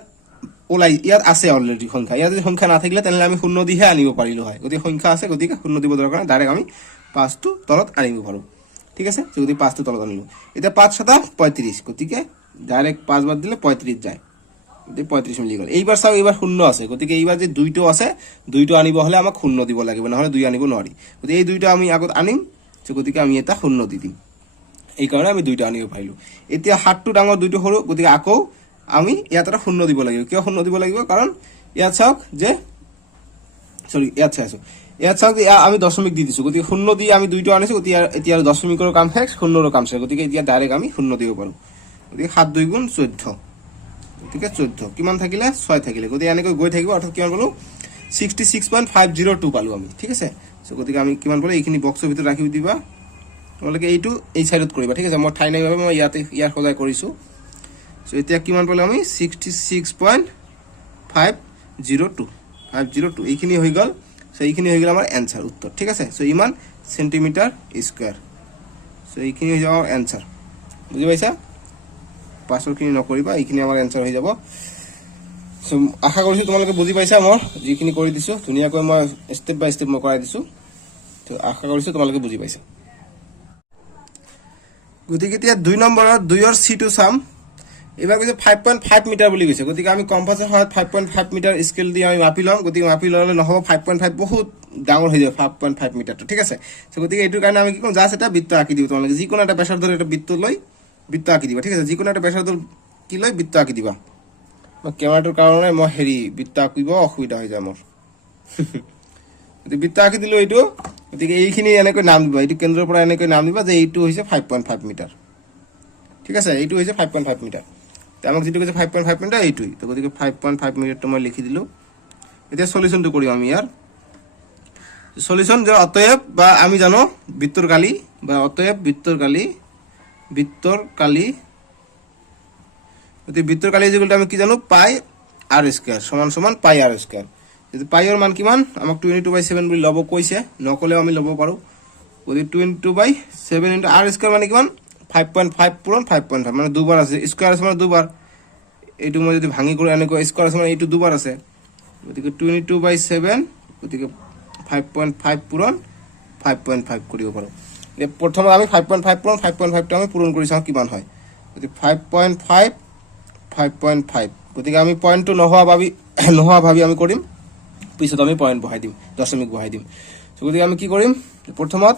আছে অলৰেডি সংখ্যা ইয়াত যদি সংখ্যা না থাকিলে তেনে আমি 0 দিহে আনিব পাৰিলো হয় গতিকে সংখ্যা আছে গতিকে 0 দিব দৰকাৰ নাই ডাইৰেক্ট আমি 5 টো তলত আনিব পাৰো ঠিক আছে যদি 5 টো তলত আনিলো এটা 5 7 35 গতিকে ডাইৰেক্ট 5 বাৰ দিলে 35 যায় গতিকে 35 মিলি গল এইবাৰ চাও এইবাৰ 0 আছে গতিকে এইবাৰ যে দুইটো আছে দুইটো আনিব হলে আমাক 0 দিব লাগিব নহলে দুই আনিব নোৱাৰি গতিকে এই দুইটো আমি আগত আনিম গতিকে আমি এটা 0 দি দিম এই কাৰণে আমি দুইটা আনিব পাৰিলো এতিয়া 7 টো ডাঙৰ দুইটো সৰু গতিকে আকৌ আমি ইয়াত এটা 0 দিব লাগিব কিয় 0 দিব লাগিব কাৰণ ইয়াত চাওক যে সৰি ইয়াত চাইছো ইয়াত চাওক আমি দশমিক দি দিছো, গতিকে শূন্য দি আমি দুইটো আনিছো, গতিকে এতিয়া দশমিকৰ কাম শেষ, শূন্যৰ কাম শেষ, গতিকে এতিয়া ডাইৰেক্ট আমি শূন্য দিব পাৰো। গতিকে 7 2 গুণ 14, গতিকে 14 কিমান থাকিলে 6 থাকিলে, গতিকে এনেকৈ গৈ থাকিব, অৰ্থাৎ কিমান পালো 66.502 পালো আমি, ঠিক আছে। সো গতিকে আমি কিমান পালো এইখিনি বক্সৰ ভিতৰত ৰাখি দিবা, তোমালোকে এইটো এই সাইডত কৰিবা, ঠিক আছে। মই ঠাই নাই ভাবে মই ইয়াৰ সজাই কৰিছো। সো এতিয়া কিমান পালো আমি 66.502 এইখিনি হৈ গল। সো এইখিনি হৈ গল আমাৰ এনসাৰ, উত্তৰ, ঠিক আছে। সো ইমান সেন্টিমিটাৰ স্কয়াৰ, সো এইখিনি হৈ যাব আমাৰ এনসাৰ, বুজি পাইছা। পাছৰখিনি নকৰিবা, এইখিনি আমাৰ এনসাৰ হৈ যাব। সো আশা কৰিছো তোমালোকে বুজি পাইছা, মই যিখিনি কৰি দিছো ধুনীয়াকৈ মই স্টেপ বাই স্টেপ মই কৰাই দিছো। তো আশা কৰিছো তোমালোকে বুজি পাইছা। গতিকে এতিয়া 2 নম্বৰৰ 2ৰ C2 চাম। এবাৰ কৈছে 5.5 মিটাৰ বুলি কৈছে, গতিকে আমি কম্পাছৰ সহায়ত 5.5 মিটাৰ স্কেল দি আমি মাপি লম। গতিকে মাপি ললে নহব, 5.5 বহুত ডাঙৰ হৈ যাব 5.5 মিটাৰটো, ঠিক আছে। সো গতিকে এইটোৰ কাৰণে আমি কি কৰিম, জাস্ট এটা বৃত্ত আঁকি দিব। তোমালোকে যিকোনো এটা ব্যাসাৰ্ধ এটা বৃত্ত লৈ বৃত্ত আঁকি দিবা, ঠিক আছে। যিকোনো এটা ব্যাসাৰ্ধ কি লৈ বৃত্ত আঁকি দিবা। কেমেৰাটোৰ কাৰণে মই বৃত্ত আঁকিব অসুবিধা হৈ যায় মোৰ। বৃত্ত আঁকি দিলো এইটো, গতিকে এইখিনি এনেকৈ নাম দিবা, এইটো কেন্দ্ৰৰ পৰা এনেকৈ নাম দিবা যে এইটো হৈছে 5.5 মিটাৰ, ঠিক আছে। এইটো হৈছে 5.5 মিটাৰ। আমাক যেটো কৈছে 5.5 মিটাৰ এইটোই, তো গতিকে 5.5 মিটাৰটো মই লিখি দিলো। এতিয়া সলিউশনটো কৰিম আমি ইয়াৰ। সলিউশন যে অতএব, বা আমি জানো বৃত্তৰ কালি, বা অতএব বৃত্তৰ কালি গতিকে বৃত্তৰ কালি যেগুলো আমি কি জানো, পাই আৰ স্কয়াৰ সমান সমান পাই আৰ স্কয়াৰ। যদি পাইৰ মান কিমান আমাক 22/7 বুলি লব কৈছে, নকলেও আমি লব পাৰো। গতিকে 22/7 ইনটু আৰ স্কয়াৰ মানে কিমান 5.5 পূৰণ 5.5, মানে দুবাৰ আছে, স্কয়াৰ আছে মানে দুবাৰ। এইটো মই যদি ভাঙি কৰি এনেকৈ স্কয়াৰ আছে মানে এইটো দুবাৰ আছে, গতিকে 22/7, গতিকে 5.5 পূৰণ 5.5 কৰিব পাৰো। প্ৰথমে আমি 5.5 পূৰণ 5.5 টো আমি পূৰণ কৰি চাওঁ কিমান হয়। গতিকে 5.5, গতিকে আমি পয়েন্টটো নোহোৱা ভাবি আমি কৰিম, পিছত আমি পয়েন্ট বহাই দিম, দশমিক বহাই দিম। গতিকে আমি কি কৰিম, প্ৰথমত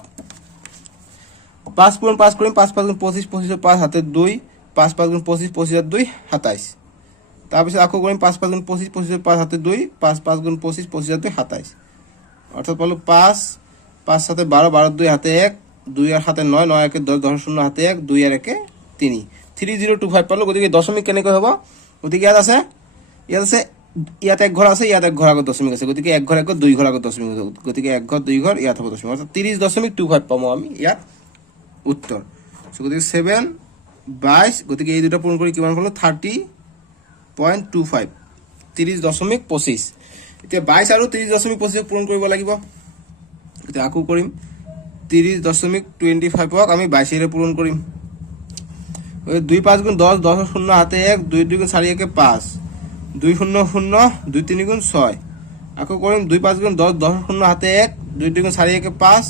5 পূৰণ 5 কৰিম, 5 5 গুণ 25, 25 5 হাতে 2, 5 5 গুণ 25, 25 2 27। তাৰপিছত আকৌ কৰিম 5 5 গুণ 25, 25 5 হাতে 2, 5 5 গুণ 25, 25 2 27। অর্থাৎ পালো 5 5 সাথে 12, 12 2 হাতে 1, 2 আর হাতে 9, 9 একে 10, 10 0 হাতে 1, 2 আর একে 3, 3025 পালো। গতিকে দশমিক কেনেকৈ হ'ব, গতিকে ইয়াত আছে ইয়াত এক ঘৰ আছে, ইয়াত এক ঘৰ আগত দশমিক আছে, গতিকে এক ঘৰ আগত 2 ঘৰ আগত দশমিক আছে, গতিকে এক ঘৰ 2 ঘৰ ইয়াত হ'ব দশমিক, অৰ্থাৎ 30.25 পাম আমি ইয়াত উত্তৰ। গতিকে 7 22, গতিকে এই দুটা পূৰণ কৰি কিমান পালো 30.25, 30.25। এতিয়া 22 আৰু 30.25 পূৰণ কৰিব লাগিব। এতিয়া আকৌ কৰিম 30.25 আমি 22 ৰে পূৰণ কৰিম। 2 5 গুণ 10, 10 0 হাতে 1, 2 2 গুণ 4 1 5, 2 0 0, 2 3 গুণ 6। আকৌ কৰিম 2 5 গুণ 10, 10 0 হাতে 1, 2 2 গুণ 4 1 5,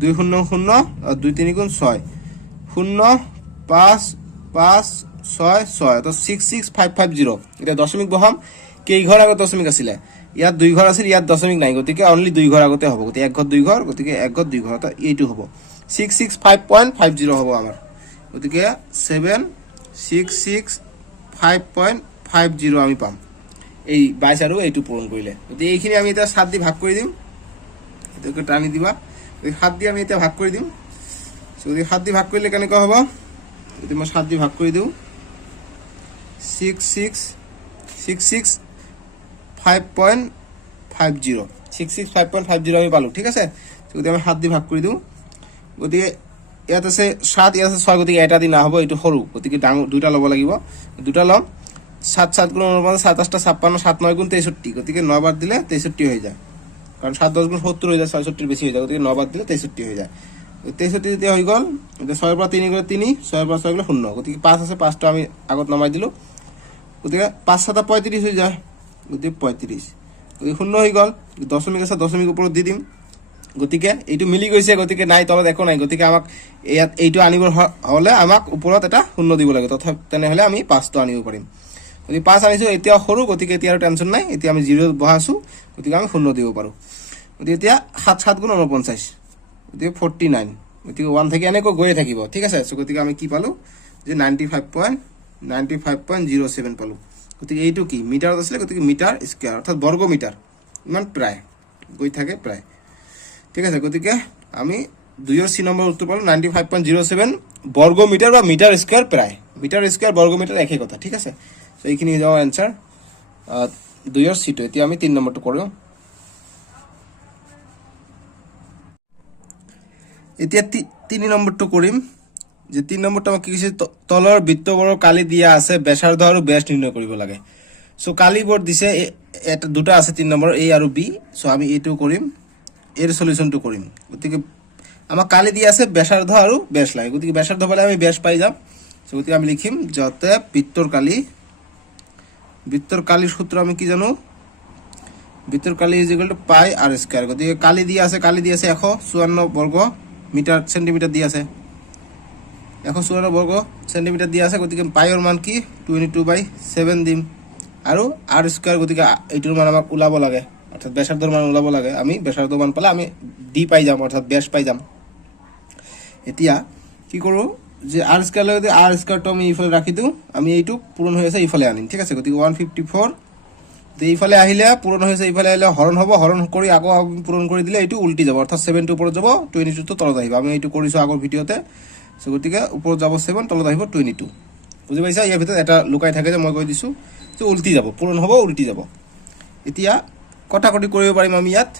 2 0 0, 2 3 গুণ 6, 0 5 5 6 6, তো 66550। এটা দশমিক বহাম, কেই ঘৰ আগত দশমিক আছিলে, ইয়াত 2 ঘৰ আছিল, ইয়াত দশমিক নাই, গতিকে অনলি 2 ঘৰ আগতে হ'ব, গতিকে এক ঘৰ 2 ঘৰ, গতিকে এক ঘৰ 2 ঘৰ, তো এইটো হ'ব 665.50 হ'ব আমাৰ। গতিকে 665.50 আমি পাম এই 22 আৰু এইটো পূৰণ কৰিলে। গতিকে এইখিনি আমি এটা 7 দি ভাগ কৰি দিম, এটাকে টানি দিবা, 7 দি আমি এটা ভাগ কৰি দিম। যদি 7 দি ভাগ কৰিলে কেনেকৈ হ'ব, যদি মই 7 দি ভাগ কৰি দিওঁ 665.50 আমি পালো, ঠিক আছে। যদি আমি 7 দি ভাগ কৰি দিওঁ, গতিকে ইয়াত আছে 7, ইয়াত আছে 6, গতিকে এটা দি না হ'ব, এইটো সৰু, গতিকে ডাঙৰ দুটা ল'ব লাগিব, দুটা ল'ম। 7 7 গুণ 49, 7 8 56, 7 9 গুণ 63, গতিকে 9 বাৰ দিলে 63 হৈ যায়, কারণ 7 10 গুণ 70 হৈ যায়, 66 বেছি হৈ যায়, গতিকে 9 বাৰ দিলে 63 হৈ যায়। 63 যেতিয়া হৈ গ'ল, এতিয়া 6 পৰা 3 গ'লে 3, 6 পৰা 6 গ'লে 0, গতিকে 5 আছে, 5টা আমি আগত নমাই দিলো, গতিকে 5 7 35 হৈ যায়, গতিকে 35, গতিকে 0 হৈ গ'ল, দশমিক আছে, দশমিক ওপৰত দি দিম, গতিকে এইটো মিলি গৈছে, গতিকে নাই তলত একো নাই, গতিকে আমাক ইয়াত এইটো আনিবৰ হলে আমাক ওপৰত এটা 0 দিব লাগে, তথাপি তেনেহলে আমি 5টো আনিব পাৰিম। গতিকে 5 আনিছো, এতিয়া সৰু, গতিকে এতিয়া আৰু টেনচন নাই, এতিয়া আমি 0 বহাইছো, গতিকে আমি 0 দিব পাৰো। গতিকে এতিয়া 7 7 গুণ 49, গতিকে 49, গতিকে 1 থেকে এনেকৈ গৈয়ে থাকিব, ঠিক আছে। গতিকে আমি কি পালো যে 95.07 পালো। গতিকে এইটো কি মিটাৰত আছিলে, গতিকে মিটাৰ স্কয়াৰ, অৰ্থাৎ বৰ্গ মিটাৰ, ইমান প্ৰায় গৈ থাকে প্ৰায়। ঠিক আছে, গতিকে আমি 2 C নম্বৰ উত্তৰ পালো 95.07 বৰ্গ মিটাৰ বা মিটাৰ স্কয়াৰ প্ৰায় মিটাৰ স্কয়াৰ বৰ্গ মিটাৰ একে কথা। ঠিক আছে, তো এইখিনি হৈ যাব এনসাৰ 2 C টো। এতিয়া আমি 3 নম্বৰটো কৰোঁ। এতিয়া 3 নম্বৰটো কৰিম। যে 3 নম্বৰটো আমাক কি কৈছে, তলৰ বৃত্তবোৰৰ কালি দিয়া আছে, ব্যাসাৰ্ধ আৰু ব্যাস নিৰ্ণয় কৰিব লাগে। সো কালিবোৰ দিছে এটা দুটা আছে 3 নম্বৰ এ আৰু বি। সো আমি এইটো কৰিম, এৰ সলিউশনটো কৰিম। গতিকে আমাক কালি দিয়া আছে ব্যাসাৰ্ধ আৰু ব্যাস লাগে, গতিকে ব্যাসার্ধ পালে আমি ব্যাস পাই যাম। সো গতিকে আমি লিখিম যতে বৃত্তর কালির সূত্র আমি কি জানো, বৃত্তর কালি ইজ ইকুয়াল টু পাই আর স্কয়ার। গতিকে কালি দিয়া আছে 154 বর্গ মিটার সেন্টিমিটার দিয়া আছে, 154 বর্গ সেন্টিমিটার দিয়া আছে। গতিকে পাইৰ মান কি 22/7 দিম আৰু আৰ স্কয়াৰ। গতিকে এইটোৰ মান আমাক ওলাব লাগে, অৰ্থাৎ ব্যাসাৰ্ধৰ মান ওলাব লাগে। আমি ব্যাসার্ধ মান পালে আমি ডি পাই যাম, অর্থাৎ ব্যাস পাই যাম। এতিয়া কি কৰোঁ যে আৰ স্কয়াৰ লাগে, আৰ স্কয়াৰটো আমি এইফালে ৰাখি দিওঁ, আমি এইটো পূৰণ হৈ আছে এইফালে আনিম। ঠিক আছে, গতিকে 154 এইফালে আহিলে পূৰণ হৈ আছে, এইফালে আহিলে হৰণ হ'ব, হৰণ কৰি আকৌ আমি পূৰণ কৰি দিলে এইটো উল্টি যাব, অৰ্থাৎ 7 টো ওপৰত যাব, 22 টো তলত আহিব। আমি এইটো কৰিছো আগৰ ভিডিওতে। সো গতিকে ওপৰত যাব 7, তলত আহিব 22। বুজি পাইছা? ইয়াৰ ভিতৰত এটা লুকাই থাকে যে মই কৈ দিছো যে উল্টি যাব, পূৰণ হ'ব উল্টি যাব। এতিয়া কটাকটি কৰিব পাৰিম আমি ইয়াত।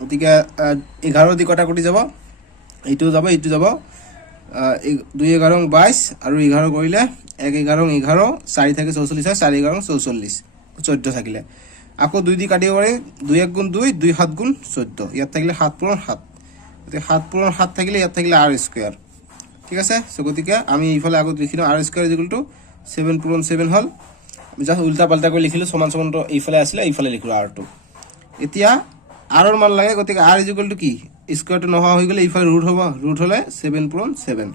গতিকে 11 দি কটাকটি যাব, এইটো যাব, এইটো যাব, 2 11 22 আৰু 11 কৰিলে 1 11 11, 4 থাকে 44 হয়, 4 11 44, 14 থাকিলে আকৌ 2 দি কাটিব পাৰি, 2 1 গুণ 2, 2 7 গুণ 14, ইয়াত থাকিলে 7 পূৰণ 7, গতিকে 7 পূৰণ 7 থাকিলে ইয়াত থাকিলে আর স্কয়ার। ঠিক আছে, সো গতিকে আমি এইফালে আগত লিখিলো আর স্কয়ার ইজ ইকুয়াল টু 7 পূৰণ 7 হল। আমি জাস্ট উল্টা পাল্টা কৰি লিখিলো, সমান সমান তো এইফালে আসলে এইফালে লিখলো আৰ2। এতিয়া আৰৰ মান লাগে, গতিকে আৰ ইজ ইকুয়াল টু কি স্কয়াৰটো নহা হৈ গলে এইফালে ৰুট হ'ব, ৰুট হলে 7 পূৰণ 7।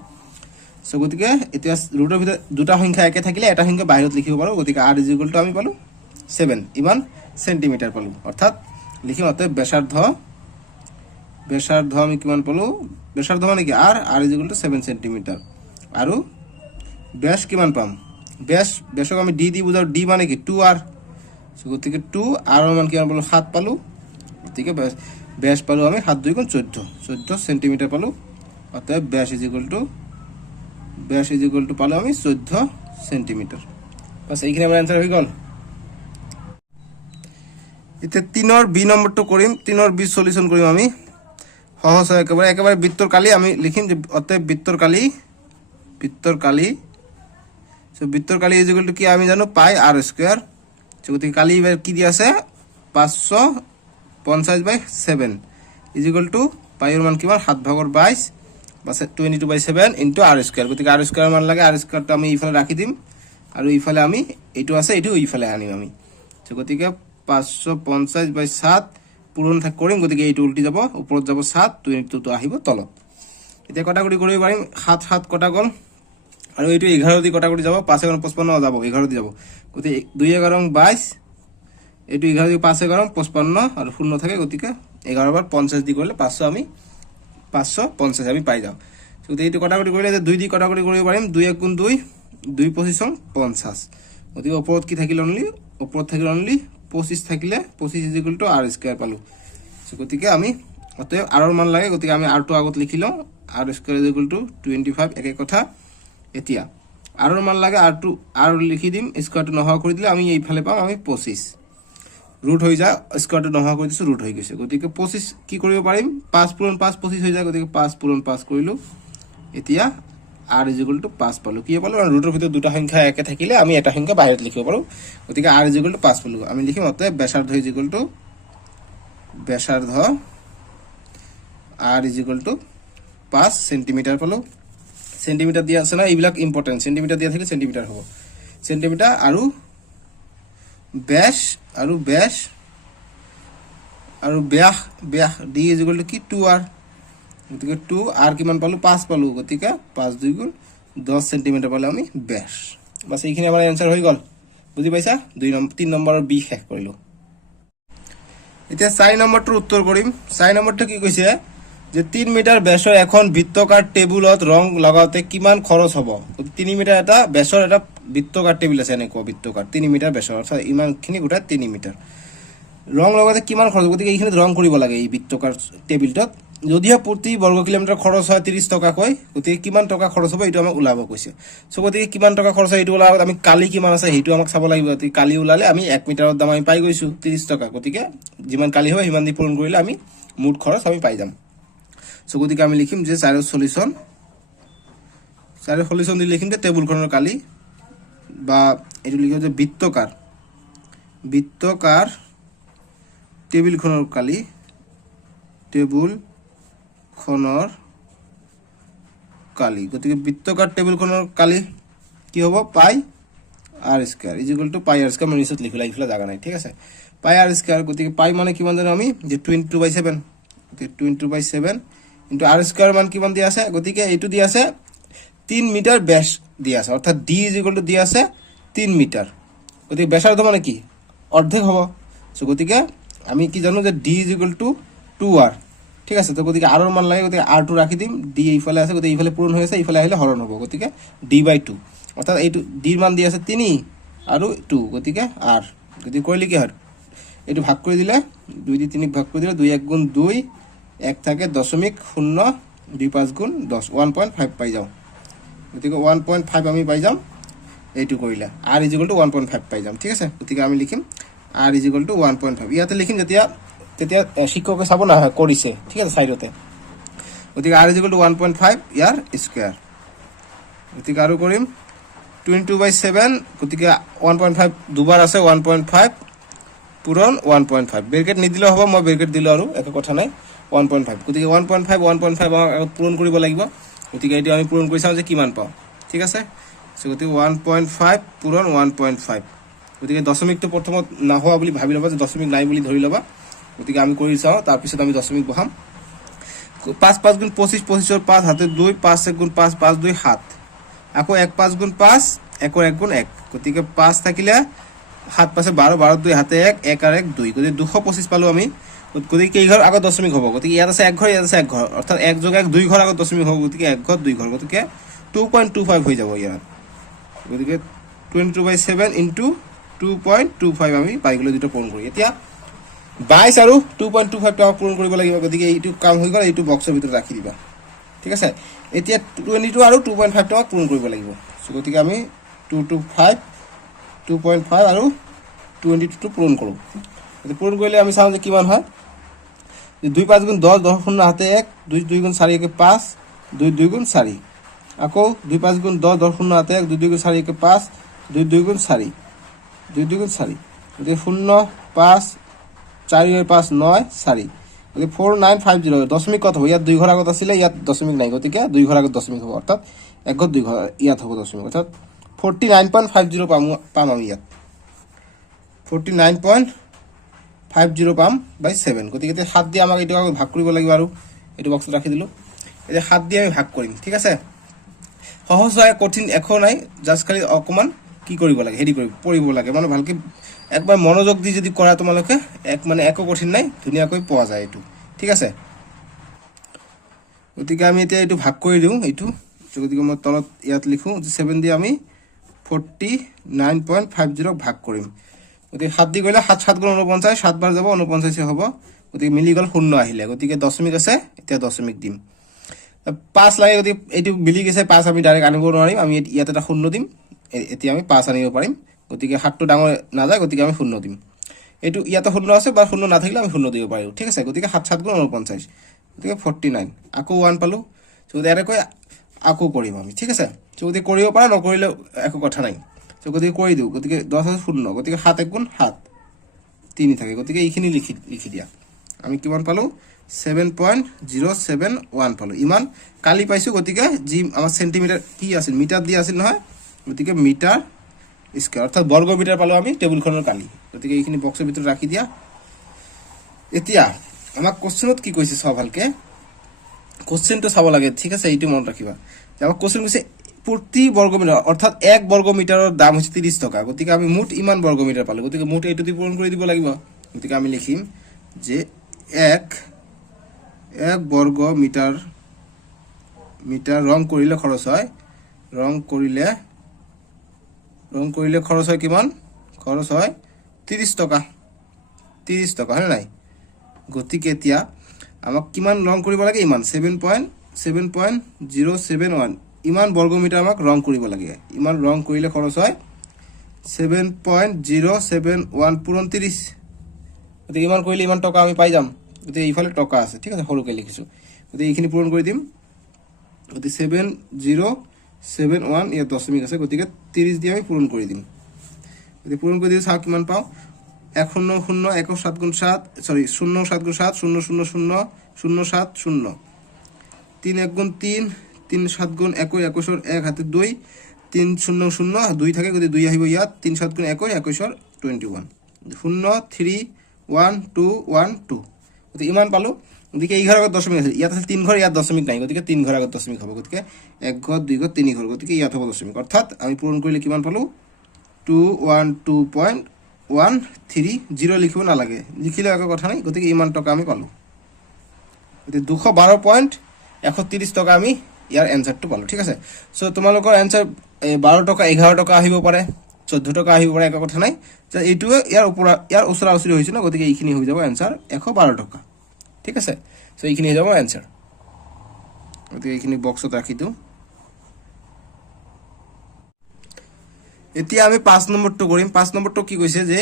সো গতিকে এতিয়া ৰুটৰ ভিতৰত দুটা সংখ্যা একে থাকিলে এটা সংখ্যা বাহিৰত লিখিব পাৰো। গতিকে আর ইজ ইকুয়াল টু আমি পালো 7 ইমান সেন্টিমিটার পালো, অর্থাৎ লিখিম অতএব ব্যাসার্ধ আমি কিমান পালো, ব্যাসার্ধ মানে কি আর ইজ ইকুয়াল টু 7 সেন্টিমিটার। আৰু ব্যাস কিমান পাম, ব্যাসক আমি ডি দি বুঝাও, ডি মানে কি 2r। সো গতিকে 2 আর মান কিমান পালো 7 পালো, গতিকে ব্যাস পালো আমি 7 2 গুণ 14 সেন্টিমিটার পালো। অতএব ব্যাস ইজ ইকুয়াল টু পালো আমি 14 সেন্টিমিটার। বাস এইখানে আমার অ্যান্সার হয়ে গেল। এতিয়া 3 বি নম্বরটো কৰিম, 3 বি সলিউশন কৰিম আমি সহজ হয় একেবারে বৃত্তর কালি আমি লিখিম যে অতএব বৃত্তর কালি সো বৃত্তর কালি ইজ ইকুয়াল টু কি আমি জানো পাই আর স্কয়ার। সো গতিকে কালি এবার কি দিয়া আছে 550/7 ইজ ইকুয়াল টু পাইৰ মান কিমান 7/22 বা 22/7 ইনটু আর স্কয়ার। গতিকে আর স্কয়ার মান লাগে, আর স্কয়ারটো আমি এইফালে রাখি দিম আৰু এইফালে আমি এইটো আছে এইটো এইফালে আনিম আমি। সো গতিকে 550/7 পূরণ কৰিম, গতিকে এইটো উল্টি যাব, ওপৰত যাব 7, 22 তো আহিব তলত। এতিয়া কটাকটি কৰিব পাৰিম, 7 7 কটা গল আৰু এইটো 11 দি কটাকটি যাব, 5 11 55 যাব, 11 দি যাব, গতিকে 2 11 22, এইটো 11 দি 5 11 55 আৰু শূন্য থাকে, গতিকে 11 বাৰ 50 দি কৰিলে 500 আমি 550 আমি পাই যাও। গতিকে এইটো কটাকটি কৰিলে যে 2 দি কটাকটি কৰিব পাৰিম, 2 1 গুণ 2, 2 25 50, গতিকে ওপৰত কি থাকিল অনলি, ওপৰত থাকিল অনলি 25 থাকিলে 25 is equal to R square পালো। সো গতিকে আমি অতএব আৰৰ মান লাগে, গতিকে আমি আৰ2 আগত লিখি লওঁ, R square is equal two 25 একে কথা। এতিয়া আৰৰ মান লাগে আৰ2 আৰ লিখি দিম, স্কয়াৰটো নহা কৰি দিলে আমি এইফালে পাম আমি 25, ৰুট হৈ যায়, স্কয়াৰটো নহা কৰি দিছো ৰুট হৈ গৈছে। গতিকে 25 কি কৰিব পাৰিম, 5 পূৰণ 5 25 হৈ যায়, গতিকে 5 পূৰণ 5 কৰিলো। এতিয়া আৰ ইজ ইকুয়াল টু 5 পালো, কি পালো ৰুটৰ ভিতৰত দুটা সংখ্যা একে থাকিলে আমি এটা সংখ্যা বাহিৰত লিখিব পাৰো। গতিকে আর ইজ ইকুয়াল টু 5 পালো, আমি লিখিম অতএব ব্যাসার্ধ is equal to r is equal to 5 centimetre পালো। সেন্টিমিটার দিয়া আছে না, এইবিলাক ইম্পর্টেন্ট, সেন্টিমিটার দিয়া থাকে সেন্টিমিটার হ'ব, সেন্টিমিটার আৰু ব্যাস ডি ইজ ইকুয়াল টু কি 2r। গতিকে 2 আর কিমান পালো 5 পালো, গতিকে 5 2 গুণ 10 সেন্টিমিটার পালো আমি ব্যাস। বাস এইখিনি আমাৰ এনসাৰ হৈ গল, বুজি পাইছা? 3 নম্বৰৰ বি শেষ কৰিলো। এতিয়া 4 নম্বৰটোৰ উত্তৰ কৰিম। 4 নম্বৰটো কি কৈছে যে 3 মিটাৰ ব্যাসৰ এখন বৃত্তকাৰ টেবুলত ৰং লগাওতে কিমান খৰচ হ'ব। 3 মিটাৰ এটা ব্যাসৰ এটা বৃত্তকাৰ টেবুল আছে, এনেকুৱা বৃত্তকাৰ 3 মিটাৰ ব্যাসৰ, অৰ্থাৎ ইমানখিনি গোটা 3 মিটাৰ ৰং লগাওতে কিমান খৰচ। গতিকে এইখিনিত ৰং কৰিব লাগে এই বৃত্তকাৰ টেবিলটোত। যদিহে প্ৰতি বৰ্গ কিলোমিটাৰ খৰচ হয় 30 টকাকৈ, গতিকে কিমান টকা খৰচ হ'ব এইটো আমাক ওলাব কৈছে। চ' গতিকে কিমান টকা খৰচ হয় এইটো ওলাব, আমি কালি কিমান আছে সেইটো আমাক চাব লাগিব। গতিকে কালি ওলালে আমি 1 মিটাৰৰ দাম আমি পাই গৈছোঁ 30 টকা, গতিকে যিমান কালি হয় সিমান দি পূৰণ কৰিলে আমি মুঠ খৰচ আমি পাই যাম। চ' গতিকে আমি লিখিম যে 440 দি লিখিম যে টেবুলখনৰ কালি, বা এইটো লিখিম যে বৃত্তকাৰ টেবুলখনৰ কালি, গতিকে বৃত্তকাৰ টেবুলখনৰ কালি কি হ'ব, পাই আৰ স্কোয়াৰ ইজিকুৱেল টু পাই আৰ স্কোয়াৰ। মই নিচত লিখিলা এইফালে জাগা নাই, ঠিক আছে, পাই আৰ স্কোয়াৰ। গতিকে পাই মানে কিমান জানো আমি, যে 22/7, গতিকে 22/7 ইন্টু আৰ স্কোয়াৰ মান কিমান দিয়া আছে, গতিকে এইটো দিয়া আছে 3 মিটাৰ ব্যাস দিয়া আছে, অৰ্থাৎ ডি ইজিকুৱেল টু দিয়া আছে 3 মিটাৰ। গতিকে ব্যাসাৰ্ধ মানে কি, অৰ্ধেক হ'ব। চ' গতিকে আমি কি জানো যে ডি ইজিকুৱেল টু 2r, ঠিক আছে। তো গতিকে আৰৰ মান লাগে, গতিকে r2 ৰাখি দিম, ডি এইফালে আছে, গতিকে এইফালে পূৰণ হৈ আছে, এইফালে আহিলে হৰণ হ'ব, গতিকে d/2, অৰ্থাৎ এইটো ডিৰ মান দি আছে 3 আৰু 2, গতিকে r। গতিকে কৰিলে কি হয়, এইটো ভাগ কৰি দিলে 2 দি 3 ভাগ কৰি দিলে 2 1 গুণ 2, 1 থাকে 0.0, 2 5 গুণ 10, 1.5 পাই যাওঁ। গতিকে 1.5 আমি পাই যাম এইটো কৰিলে, r ইজিকুৱেল টু 1.5 পাই যাম, ঠিক আছে। গতিকে আমি লিখিম r ইজিকুৱেল টু 1.5, ইয়াতে লিখিম তেতিয়া শিক্ষকে চাব না কৰিছে, ঠিক আছে, চাইডতে। গতিকে r ইজিকুৱেল টু 1.5 ইয়াৰ স্কোয়াৰ। গতিকে আৰু কৰিম 22/7, গতিকে 1.5 দুবাৰ আছে, 1.5 পূৰণ 1.5, ব্ৰেকেট নিদিলেও হ'ব, মই ব্ৰেকেট দিলোঁ আৰু একো কথা নাই, 1.5। গতিকে 1.5 আমাক আগত পূৰণ কৰিব লাগিব, গতিকে এইটো আমি পূৰণ কৰি চাওঁ যে কিমান পাওঁ, ঠিক আছে। গতিকে 1.5 পূৰণ 1.5, গতিকে দশমিকটো প্ৰথমত নোহোৱা বুলি ভাবি ল'বা, যে দশমিক নাই বুলি ধৰি ল'বা। গতিকে আমি কৰি চাওঁ, তাৰপিছত আমি দশমিক বহাম। 5 5 গুণ 25, 25ৰ 5 হাতে 2, 5 1 গুণ 5, 5 2 7, আকৌ 1 5 গুণ 5, 1 1 গুণ 1, গতিকে 5 থাকিলে 7 5 12, 12 2 হাতে 1, 1 আর 1 2, গতিকে 225 পালো আমি। গতিকে কেই ঘৰ আগত দশমিক হ'ব, গতিকে ইয়াত আছে 1 ঘৰ, ইয়াত আছে 1 ঘৰ, অৰ্থাৎ 1 যোগ 1 2 ঘৰ আগত দশমিক হ'ব, গতিকে 1 ঘৰ 2 ঘৰ, গতিকে 2.25 হৈ যাব ইয়াত। গতিকে 22/7 ইন্টু 2.25 আমি পাই গ'লো, দুটো পূৰণ কৰি। এতিয়া 22 আৰু 2.25 টো পূৰণ কৰিব লাগিব, গতিকে এইটো কাম হৈ গ'ল, এইটো বক্সৰ ভিতৰত ৰাখি দিবা, ঠিক আছে। এতিয়া 22 আৰু 2.5 টো পূৰণ কৰিব লাগিব। গতিকে আমি 2.5 আৰু 22 টো পূৰণ কৰোঁ। পূৰণ কৰিলে আমি চাওঁ যে কিমান হয়, 2 5 গুণ 10, 10 শূন্য হাতে 1, 2 2 গুণ 4 1 5, 2 2 গুণ 4, আকৌ 2 5 গুণ 10, 10 শূন্য হাতে 1, 2 2 গুণ 4 1 5, 2 2 গুণ 4, 2 2 গুণ 4, গতিকে 0 5 4 5 9 4, গতিকে 4950, দশমিক কত হ'ব, ইয়াত 2 ঘৰ আগত আছিলে, ইয়াত দশমিক নাই, গতিকে 2 ঘৰ আগত দশমিক হ'ব, অৰ্থাৎ 1 ঘৰ 2 ঘৰ ইয়াত হ'ব দশমিক, অৰ্থাৎ 49.50 পাম আমি ইয়াত, 49.50 পাম বাই 7। গতিকে 7 দিয়ে আমাক এইটো ভাগ কৰিব লাগিব, আৰু এইটো বক্সত ৰাখি দিলোঁ। এতিয়া 7 দিয়ে আমি ভাগ কৰিম, ঠিক আছে। সহজ হয়, কঠিন একো নাই, জাষ্ট খালি অকণমান কি কৰিব লাগে, হেৰি পঢ়িব লাগে, মানে ভালকে একবাৰ মনোযোগ দি যদি কৰা তোমালোকে মানে একো কঠিন নাই, ধুনীয়াকৈ পোৱা যায় এইটো, ঠিক আছে। গতিকে আমি এতিয়া এইটো ভাগ কৰি দিওঁ, এইটো। গতিকে মই তলত ইয়াত লিখোঁ যে 7 দিয়ে আমি 49.50 ভাগ কৰিম। গতিকে 7 দি কৰিলে 7 7 গুণ 49, 7 বাৰ যাব 49 হ'ব, গতিকে মিলি গ'ল, 0 আহিলে, গতিকে দশমিক আছে, এতিয়া দশমিক দিম। 5 লাগে, গতিকে এইটো মিলি গৈছে, 5 আমি ডাইৰেক্ট আনিব নোৱাৰিম, আমি ইয়াত এটা 0 দিম, এতিয়া আমি 5 আনিব পাৰিম, গতিকে 7টো ডাঙৰ নাযায়, গতিকে আমি 0 দিম। এইটো ইয়াতে 0 আছে, বা 0 নাথাকিলে আমি 0 দিব পাৰিম, ঠিক আছে। গতিকে 7 7 গুণ 49, গতিকে 49, আকৌ 1 পালোঁ। গতিকে এনেকৈ আকৌ কৰিম আমি, ঠিক আছে। গতিকে কৰিব পাৰা, নকৰিলেও একো কথা নাই। গতিকে কৰি দিওঁ, গতিকে 10 আছে 0, গতিকে 7 1 গুণ 7, 3 থাকে, গতিকে এইখিনি লিখি দিয়া। আমি কিমান পালোঁ, 7.071 পালোঁ, ইমান কালি পাইছোঁ। গতিকে যি আমাৰ চেণ্টিমিটাৰ কি আছিল, মিটাৰ দিয়া আছিল নহয়, গতিকে মিটাৰ স্কোয়াৰ, অৰ্থাৎ বৰ্গ মিটাৰ পালোঁ আমি টেবুলখনৰ কালি। গতিকে এইখিনি বক্সৰ ভিতৰত ৰাখি দিয়া। এতিয়া আমাক কোৱেশ্চনত কি কৈছে চাওঁ ভালকে, কোৱেশ্চনটো চাব লাগে, ঠিক আছে, এইটো মনত ৰাখিবা। আমাক কোৱেশ্চন কৈছে প্ৰতি বৰ্গ মিটাৰ, অৰ্থাৎ 1 বৰ্গ মিটাৰৰ দাম হৈছে 30 টকা, গতিকে আমি মুঠ ইমান বৰ্গ মিটাৰ পালোঁ, গতিকে মুঠ এইটো দি পূৰণ কৰি দিব লাগিব। গতিকে আমি লিখিম যে 1 বৰ্গ মিটাৰ ৰং কৰিলে খৰচ হয়, ৰং কৰিলে খৰচ হয় কিমান, খৰচ হয় 30 টকা, 30 টকা, হয় নাই। গতিকে এতিয়া আমাক কিমান ৰং কৰিব লাগে ইমান 7.071 ইমান বৰ্গমিটাৰ আমাক ৰং কৰিব লাগে ইমান ৰং কৰিলে খৰচ হয় 7.071 পূৰণ 30 গতিকে ইমান কৰিলে ইমান টকা আমি পাই যাম গতিকে এইফালে টকা আছে ঠিক আছে সৰুকৈ লিখিছোঁ গতিকে এইখিনি পূৰণ কৰি দিম গতিকে 7071 ইয়াত দশমিক আছে গতিকে 30 দিয়ে আমি পূৰণ কৰি দিম গতিকে পূৰণ কৰি দিলে চাওক কিমান পাওঁ 1 0 0 1 7 গুণ 7 সরি 0 7 গুণ 7 0 0 0 0 7 0 3 1 গুণ 3 3 7 গুণ 1 21 1 হাতে 2 3 0 0 2 থাকে গতি 2 আহিব ইয়াত 3 7 গুণ 1 21 21 0 3 1 2 1 2 গতি ইমান পালো গতিকে এই ঘৰ আগত দশমিক আছে ইয়াত আছে 3 ঘৰ ইয়াত দশমিক নাই গতিকে 3 ঘৰ আগত দশমিক হ'ব গতিকে 1 ঘৰ 2 ঘৰ 3 ঘৰ গতিকে ইয়াত হ'ব দশমিক অৰ্থাৎ আমি পূৰণ কৰিলে কিমান পালো 212.130 লিখিব নালাগে লিখিলে একো কথা নাই গতিকে ইমান টকা আমি পালো গতিকে 212.130 টকা আমি ইয়াৰ এনসাৰটো পালো ঠিক আছে সো তোমালোকৰ এনসাৰ 12 টকা 11 টকা আহিব পাৰে 14 টকা আহিব পাৰে একো কথা নাই যে এইটো ইয়াৰ ওচৰা ওচৰি হৈছে না গতিকে এইখিনি হৈ যাব এনসার 112 টকা ঠিক আছে সো এইখিনি হৈ যাব এনসার গতিকে এইখিনি বক্সত ৰাখি দিও এতিয়া আমি 5 নম্বৰটো কৰিম 5 নম্বৰটো কি কৈছে যে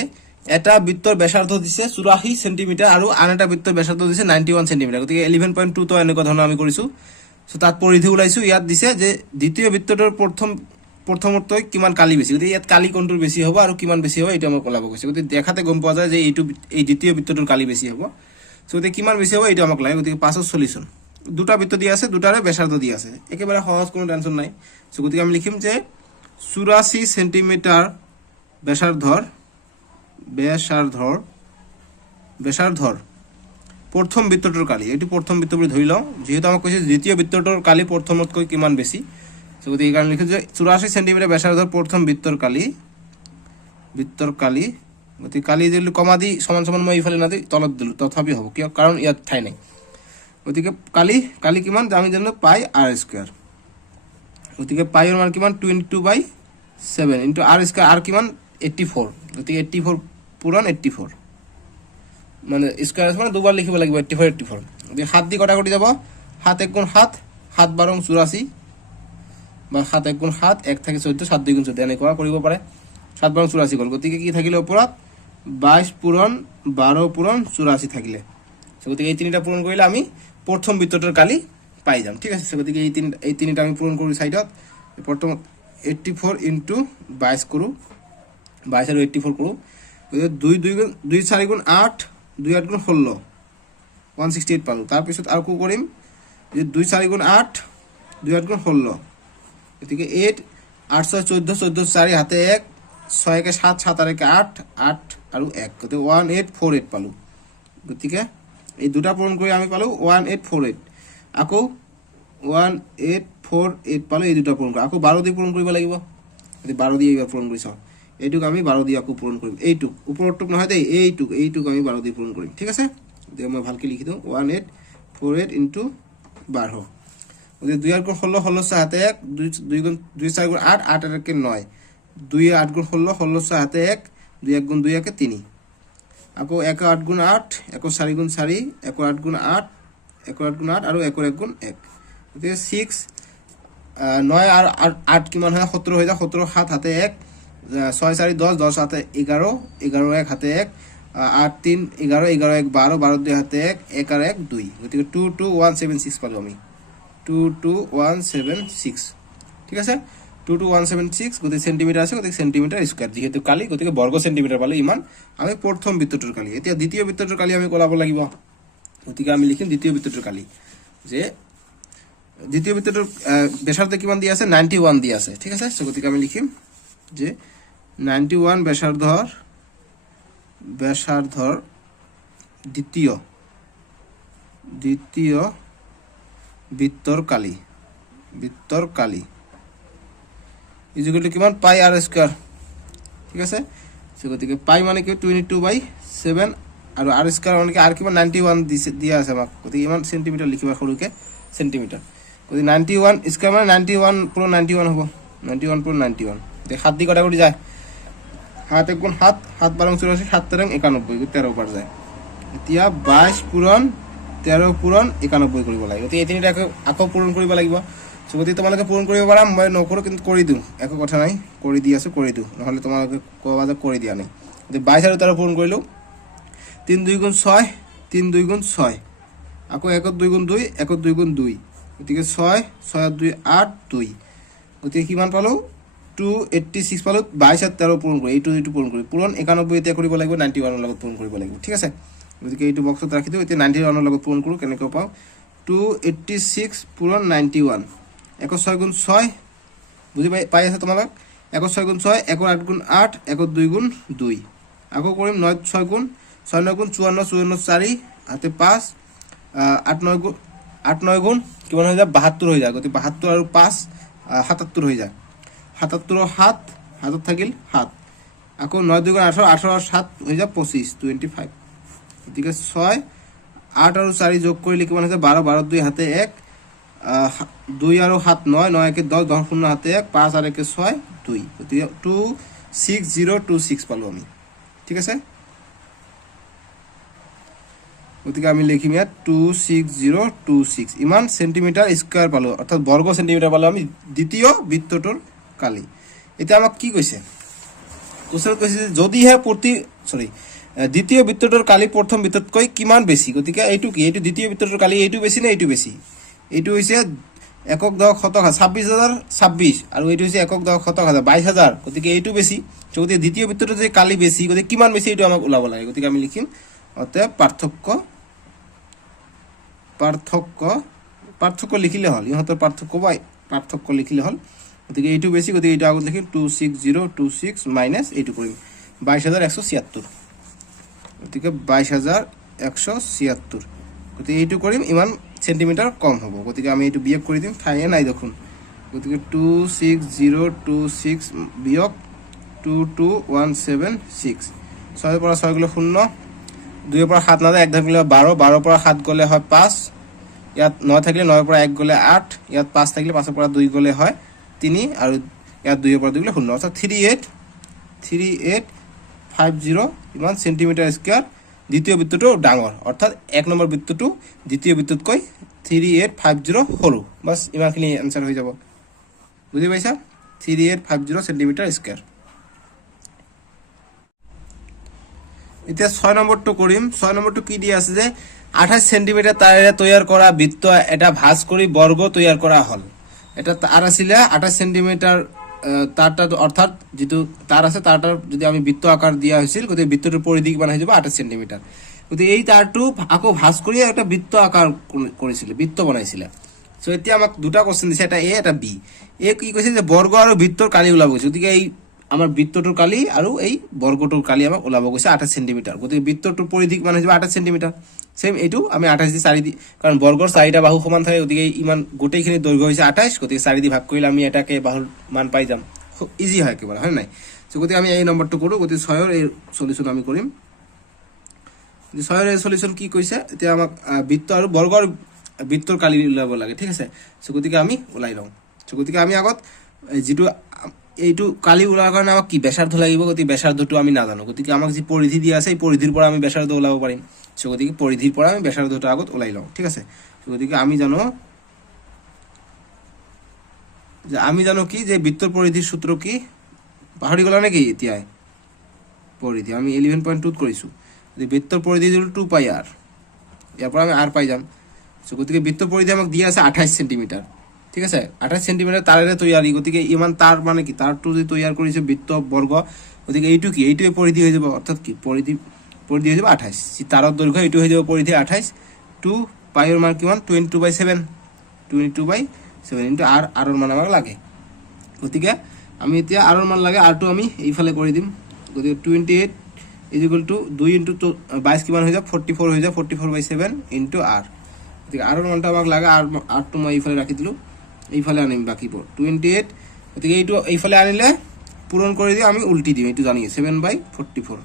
এটা বৃত্তৰ ব্যাসাৰ্ধ দিছে 84 সেন্টিমিটাৰ আৰু আন এটা বৃত্তৰ ব্যাসাৰ্ধ দিছে 91 সেন্টিমিটাৰ গতিকে 11.2 তো এনেকুৱা ধৰণৰ আমি কৰিছো সো তাত পৰিধি ওলাইছো ইয়াত দিছে যে দ্বিতীয় বৃত্তটোৰ প্ৰথমতকৈ কিমান কালি বেছি গতিকে ইয়াত কালি কোনটোৰ বেছি হ'ব আৰু কিমান বেছি হ'ব এটা আমাক ওলাব কৈছে গতিকে দেখাতে গম পোৱা যায় যে এই দ্বিতীয় বৃত্তটোৰ কালি বেছি হ'ব সো গতিকে কিমান বেছি হ'ব এটা আমাক লাগে গতিকে 5 সলিউশন দুটা বৃত্ত দিয়া আছে দুটাৰে ব্যাসাৰ্ধ দিয়া আছে একেবাৰে সহজ কোনো টেনশন নাই সো গতিকে আমি লিখিম যে 84 সেন্টিমিটার ব্যাসার্ধর প্রথম বৃত্তটোৰ কালি এটি প্ৰথম বৃত্ত বুলি ধৰি লওঁ যেহেতু আমাক কৈছে দ্বিতীয় বৃত্তটোৰ কালি প্ৰথমতকৈ কিমান বেছি সো গতিকে এই কাৰণে লিখো যে 84 সেন্টিমিটাৰ ব্যাসাৰ্ধৰ প্ৰথম বৃত্তৰ কালি গতিকে কালি যদি কমা দি সমান সমান মই ইফালে না দি তলত দিলো তথাপি হ'ব কিয় কাৰণ ইয়াত ঠাই নাই গতিকে কালি কিমান আমি জানো পাই r স্কয়ার গতিকে পাইৰ মান কিমান 22/7 ইনটু r স্কয়াৰ r কিমান 84 গতিকে 84 পূৰণ 84 মানে স্কয়াৰ মানে দুবাৰ লিখিব লাগিব 84 গতিকে 7 দি কটাকটি যাব 7 1 গুণ 7 7 12 84 বা 7 1 গুণ 7 1 থাকে 14 7 2 গুণ 14 এনেকুৱা কৰিব পাৰে 7 12 84 গল গতিকে কি থাকিলে ওপৰত 22 পূৰণ 12 পূৰণ 84 থাকিলে গতিকে এই তিনিটা পূৰণ কৰিলে আমি প্ৰথম বৃত্তটোৰ কালি পাই যাম ঠিক আছে গতিকে এই তিনিটা আমি পূৰণ কৰো সাইডত প্ৰথম 84 ইনটু 22 কৰো 22 আৰু 84 কৰো 2 4 গুণ 8 2 8 গুণ 16 168 পালো তাৰ পিছত আৰু কো কৰিম যে 2 4 গুণ 8 2 8 গুণ 16 গতিকে 8 8 6 14 14 4 হাতে 1 6 কে 7 7 আর 8 8 আৰু 1 গতিকে 1848 পালো গতিকে এই দুটা পূৰণ কৰি আমি পালো 1848 আকৌ 1848 পালো এই দুটা পূৰণ কৰি আকৌ 12 দি পূৰণ কৰিব লাগিব যদি 12 দি এইবাৰ পূৰণ কৰিছ এইটুক আমি 12 দি আকৌ পূৰণ কৰিম এইটুক ওপৰটুক নহয় দেই এইটুক আমি 12 দি পূৰণ কৰিম ঠিক আছে এতিয়া মই ভালকৈ লিখি দিওঁ 1848 ইনটু 12 গতিকে 2 8 গুণ 16 16 হাতে 1 2 গুণ 2 4 গুণ 8 8 আর 9 2 8 গুণ 16 16 হাতে 1 2 1 গুণ 2 1 3 আকৌ 1 8 গুণ 8 1 4 গুণ 4 1 8 গুণ 8 1 8 গুণ 8 আৰু 1 1 গুণ 1 গতিকে 6 9 আর 8 কিমান হয় 17 হৈ যায় 17 7 হাতে 1 6 4 10 10 হাতে 11 11 1 হাতে 1 8 3 11 11 1 12 12 2 হাতে 1 1 আর 1 2 গতিকে 22176 পালো আমি 22176 ঠিক আছে 22176 গতিকে সেন্টিমিটার আছে গতিকে সেন্টিমিটার স্কয়ার যেহেতু কালি গতিকে বর্গ সেন্টিমিটার পালে ইমান আমি প্রথম বৃত্তটোৰ কালি এতিয়া দ্বিতীয় বৃত্তটোৰ কালি আমি কোলাব লাগিব গতিকে আমি লিখিম দ্বিতীয় বৃত্তটোৰ কালি যে দ্বিতীয় বৃত্তটোৰ ব্যাসাৰ্ধ কিমান দিয়া আছে 91 দিয়া আছে ঠিক আছে সো গতিকে আমি লিখিম যে 91 ব্যাসাৰ্ধৰ দ্বিতীয় বৃত্তৰ কালি ইকুয়াল টু কিমান পাই r স্কয়াৰ ঠিক আছে সো গতিকে পাই মানে কি 22/7 আৰু r স্কয়ার মানে কি r কিমান 91 দিয়া আছে আমাক গতিকে ইমান সেন্টিমিটার লিখিবা সৰুকে সেন্টিমিটার গতিকে 91 স্কয়ার মানে 91 পুরো 91 হ'ব 91 পুরো 91 তে 7 দি কটাকটি যায় 7 1 গুণ 7 7 12 84 7 13 91 13 ওপৰ যায় এতিয়া 22 পূৰণ 13 পূৰণ 91 কৰিব লাগে গতিকে এই তিনিটা আকৌ পূৰণ কৰিব লাগিব সো গতিকে তোমালোকে পূৰণ কৰিব পাৰা মই নকৰো কিন্তু কৰি দিওঁ একো কথা নাই কৰি দি আছো কৰি দিওঁ নহলে তোমালোকে কোৱা যে কৰি দিয়া নাই গতিকে 22 আৰু 13 পূৰণ কৰিলো 3 2 গুণ 6 3 2 গুণ 6 আকৌ 1 2 গুণ 2 1 2 গুণ 2 গতিকে 6 6 2 8 2 গতিকে কিমান পালো 286 পালো 22 আৰু 13 পূৰণ কৰি এইটো পূৰণ কৰি পূৰণ 91 এতিয়া কৰিব লাগিব 91 ৰ লগত পূৰণ কৰিব লাগিব ঠিক আছে গতিকে এইটো বক্সত ৰাখি দিও এতিয়া 91 ৰ লগত পূৰণ কৰো কেনেকৈ পাও 286 পূৰণ 91 1 6 গুণ 6 বুজি পাই আছে তোমালোক 1 6 গুণ 6 1 8 গুণ 8 1 2 গুণ 2 আকৌ কৰিম 9 6 গুণ 6 9 গুণ 54 54 4 হাতে 5 8 9 গুণ 8 9 গুণ কিমান হৈ যায় 72 হৈ যায় গতিকে 72 আৰু 5 77 হৈ যায় 77 ৰ 7 হাতত থাকিল 7 আকৌ 9 2 গুণ 18 18 আৰু 7 হৈ যায় 25 25 গতিকে 6 8 আৰু 4 যোগ কৰিলে কিমান হৈছে 12 12 2 হাতে 1 2 আৰু 7 9 9 1 10 10 0 হাতে 1 5 আর 1 6 2 গতিকে 26026 পালো আমি ঠিক আছে গতিকে আমি লিখিম ইয়াত 26026 ইমান সেন্টিমিটার স্কয়ার পালো অর্থাৎ বর্গ সেন্টিমিটার পালো আমি দ্বিতীয় বৃত্তটোৰ কালি এটা আমাক কি কৈছে কোশ্চেন কৈছে যদিহে দ্বিতীয় বৃত্তটোৰ কালি প্ৰথম বৃত্ততকৈ কিমান বেছি গতিকে এইটো কি এইটো দ্বিতীয় বৃত্তটোৰ কালি এইটো বেছি না এইটো বেছি এইটো হৈছে একক দশক শতক 26026 আৰু এইটো হৈছে একক দশক শতক 22000 গতিকে এইটো বেছি গতিকে দ্বিতীয় বৃত্তটোৰ যে কালি বেছি গতিকে কিমান বেছি এইটো আমাক ওলাব লাগে গতিকে আমি লিখিম অতএব পাৰ্থক্য লিখিলে হল ইহঁতৰ পাৰ্থক্য লিখিলে হল গতিকে এইটো বেছি গতিকে এইটো আগত লিখিম 26026 মাইনাস এইটো কৰিম 22176 গতিকে 22176 গতিকে এইটো কৰিম ইমান সেন্টিমিটাৰ কম হ'ব গতিকে আমি এইটো বিয়োগ কৰি দিম ঠাইয়ে নাই দেখোন গতিকে 26026 বিয়োগ 22176 6 পৰা 6 গলে 0 2 পৰা 7 নাযায় 1 থাকিলে 12 12 পৰা 7 গলে হয় 5 ইয়াত 9 থাকিলে 9 পৰা 1 গলে 8 ইয়াত 5 থাকিলে 5 পৰা 2 গলে হয় 3 আৰু ইয়াত 2 পৰা 2 গলে 0 অৰ্থাৎ 3850 ইমান সেন্টিমিটাৰ স্কয়াৰ দ্বিতীয় বৃত্তটো ডাঙৰ অৰ্থাৎ এক নম্বৰ বৃত্তটো দ্বিতীয় বৃত্ততকৈ 3850 সৰু বাস ইমানখিনি আনসাৰ হৈ যাব বুজি পাইছা 3850 সেন্টিমিটাৰ স্কয়াৰ এতিয়া 6 নম্বৰটো কৰিম 6 নম্বৰটো কি দিয়া আছে যে 28 সেন্টিমিটাৰ তাৰেৰে তৈয়াৰ কৰা বৃত্ত এটা ভাঁজ কৰি বৰ্গ তৈয়াৰ কৰা হল এটা তাৰ আছিল 28 সেন্টিমিটাৰ তাৰটা অৰ্থাৎ যেটো তাৰ আছে তাৰটাৰ যদি আমি বৃত্ত আকাৰ দিয়া হইছিল গতি বৃত্তটোৰ পৰিধি কিমান হৈ যাব 28 সেন্টিমিটাৰ গতি এই তাৰটো আকৌ ভাঁজ কৰি একটা বৃত্ত আকাৰ কৰিছিল বৃত্ত বনাইছিল সো এতিয়া আমাক দুটা কোশ্চেন দিছে এটা এ এটা বি এ কি কৈছে যে বর্গ আৰু বৃত্তৰ কালি ওলাব গৈছে গতিকে এই আমাৰ বৃত্তটোৰ কালি আৰু এই বৰ্গটোৰ কালি আমাক ওলাব গৈছে 28 সেন্টিমিটাৰ গতি বৃত্তটোৰ পৰিধি কিমান হৈ যাব 28 সেন্টিমিটাৰ সেম এইটো আমি 28 দি 4 দি কাৰণ বৰ্গৰ 4টা বাহু সমান থাকে গতিকে ইমান গোটেইখিনি দৈৰ্ঘ্য হৈছে 28 গতিকে 4 দি ভাগ কৰিলে আমি এটাকে বাহুৰ মান পাই যাম খুব ইজি হয় কেৱল হয় নাই সো গতিকে আমি এই নম্বৰটো কৰো গতিকে 6 ৰ এই সলিউশন আমি কৰিম যে 6 ৰ এই সলিউশন কি কৈছে এতিয়া আমাক বৃত্ত আৰু বৰ্গৰ বৃত্তৰ কালি ওলাব লাগে ঠিক আছে সো গতিকে আমি ওলাই লওঁ সো গতিকে আমি আগত যেটো এইটো কালি ওলাৰ কাৰণে আমাক কি ব্যাসাৰ্ধ লাগিব গতিকে ব্যাসাৰ্ধটো আমি নাজানো গতিকে আমাক যি পৰিধি দিয়া আছে এই পৰিধিৰ পৰা আমি ব্যাসাৰ্ধ ওলাব পাৰিম সো গতিকে পৰিধিৰ পৰা আমি ব্যাসাৰ্ধটো আগত ওলাই লওঁ ঠিক আছে সো গতিকে আমি জানো কি যে বৃত্তৰ পৰিধিৰ সূত্ৰ কি পাহৰি গলা নেকি এতিয়া পৰিধি আমি 11.2 ত কৰিছো যে বৃত্তৰ পৰিধি হল 2 পাই r ইয়াৰ পৰা আমি r পাই যাম সো গতিকে বৃত্তৰ পৰিধি আমাক দিয়া আছে 28 সেন্টিমিটাৰ ঠিক আছে 28 সেন্টিমিটাৰ তাৰেৰে তৈয়াৰী গতিকে ইমান তাৰ মানে কি তাৰটো যে তৈয়াৰ কৰিছে বৃত্ত বৰ্গ গতিকে এইটো কি এইটোৱে পৰিধি হৈ যাব অৰ্থাৎ কি পৰিধি হৈ যাব 28 সি তাৰৰ দৈৰ্ঘ্য এইটো হৈ যাব পৰিধি 28 2 পাই ৰ মান কিমান 22/7 22/7 ইনটু r r ৰ মান আমাক লাগে গতিকে আমি এতিয়া r ৰ মান লাগে r টো আমি এইফালে কৰি দিম গতিকে 28 2 ইনটু 22 কিমান হৈ যাব 44 হৈ যাব 44/7 ইনটু r গতিকে r ৰ মানটা আমাক লাগে r টো মই এইফালে ৰাখি দিলো এইফালে আনিম বাকি 28 গতিকে এইটো এইফালে আনিলে পূৰণ কৰি দিও আমি উল্টি দিম এইটো জানি 7/44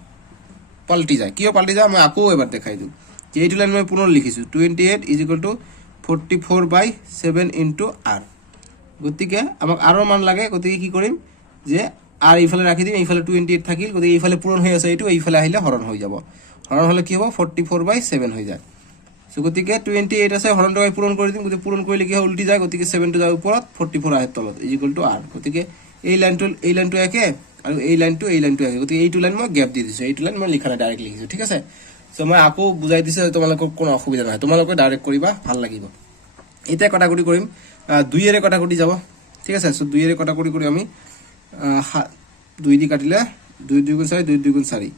পাল্টি যায় কিয় পাল্টি যায় মই আকৌ এবাৰ দেখাই দিম যে এইটো লাইন মই পুনৰ লিখিছো 28 44/7 ইনটু r গতিকে আমাক r ৰ মান লাগে গতিকে কি কৰিম যে r এইফালে ৰাখি দিম এইফালে 28 থাকিল গতিকে এইফালে পূৰণ হৈ আছে এইটো এইফালে আহিলে হৰণ হৈ যাব হৰণ হলে কি হ'ব 44/7 হৈ যায় সো গতিকে 28 আছে হৰণ টকাই পূৰণ কৰি দিম গতিকে পূৰণ কৰিলে কি হয় উল্টি যায় গতিকে 7 টো যায় ওপৰত 44 আহে তলত r গতিকে এই লাইনটো একে আৰু এই লাইনটো একে গতিকে এইটো লাইন মই গ্যাপ দি দিছো এইটো লাইন মই লিখা নাই ডাইৰেক্ট লিখিছো ঠিক আছে সো মই আকৌ বুজাই দিছো তোমালোকৰ কোনো অসুবিধা নহয় তোমালোকে ডাইৰেক্ট কৰিবা ভাল লাগিব এটা কটাকটি কৰিম 2 এৰে কটাকটি যাব ঠিক আছে সো 2 এৰে কটাকটি কৰি আমি 2 দি কাটিলে 2 2 গুণ 4 2 2 গুণ 4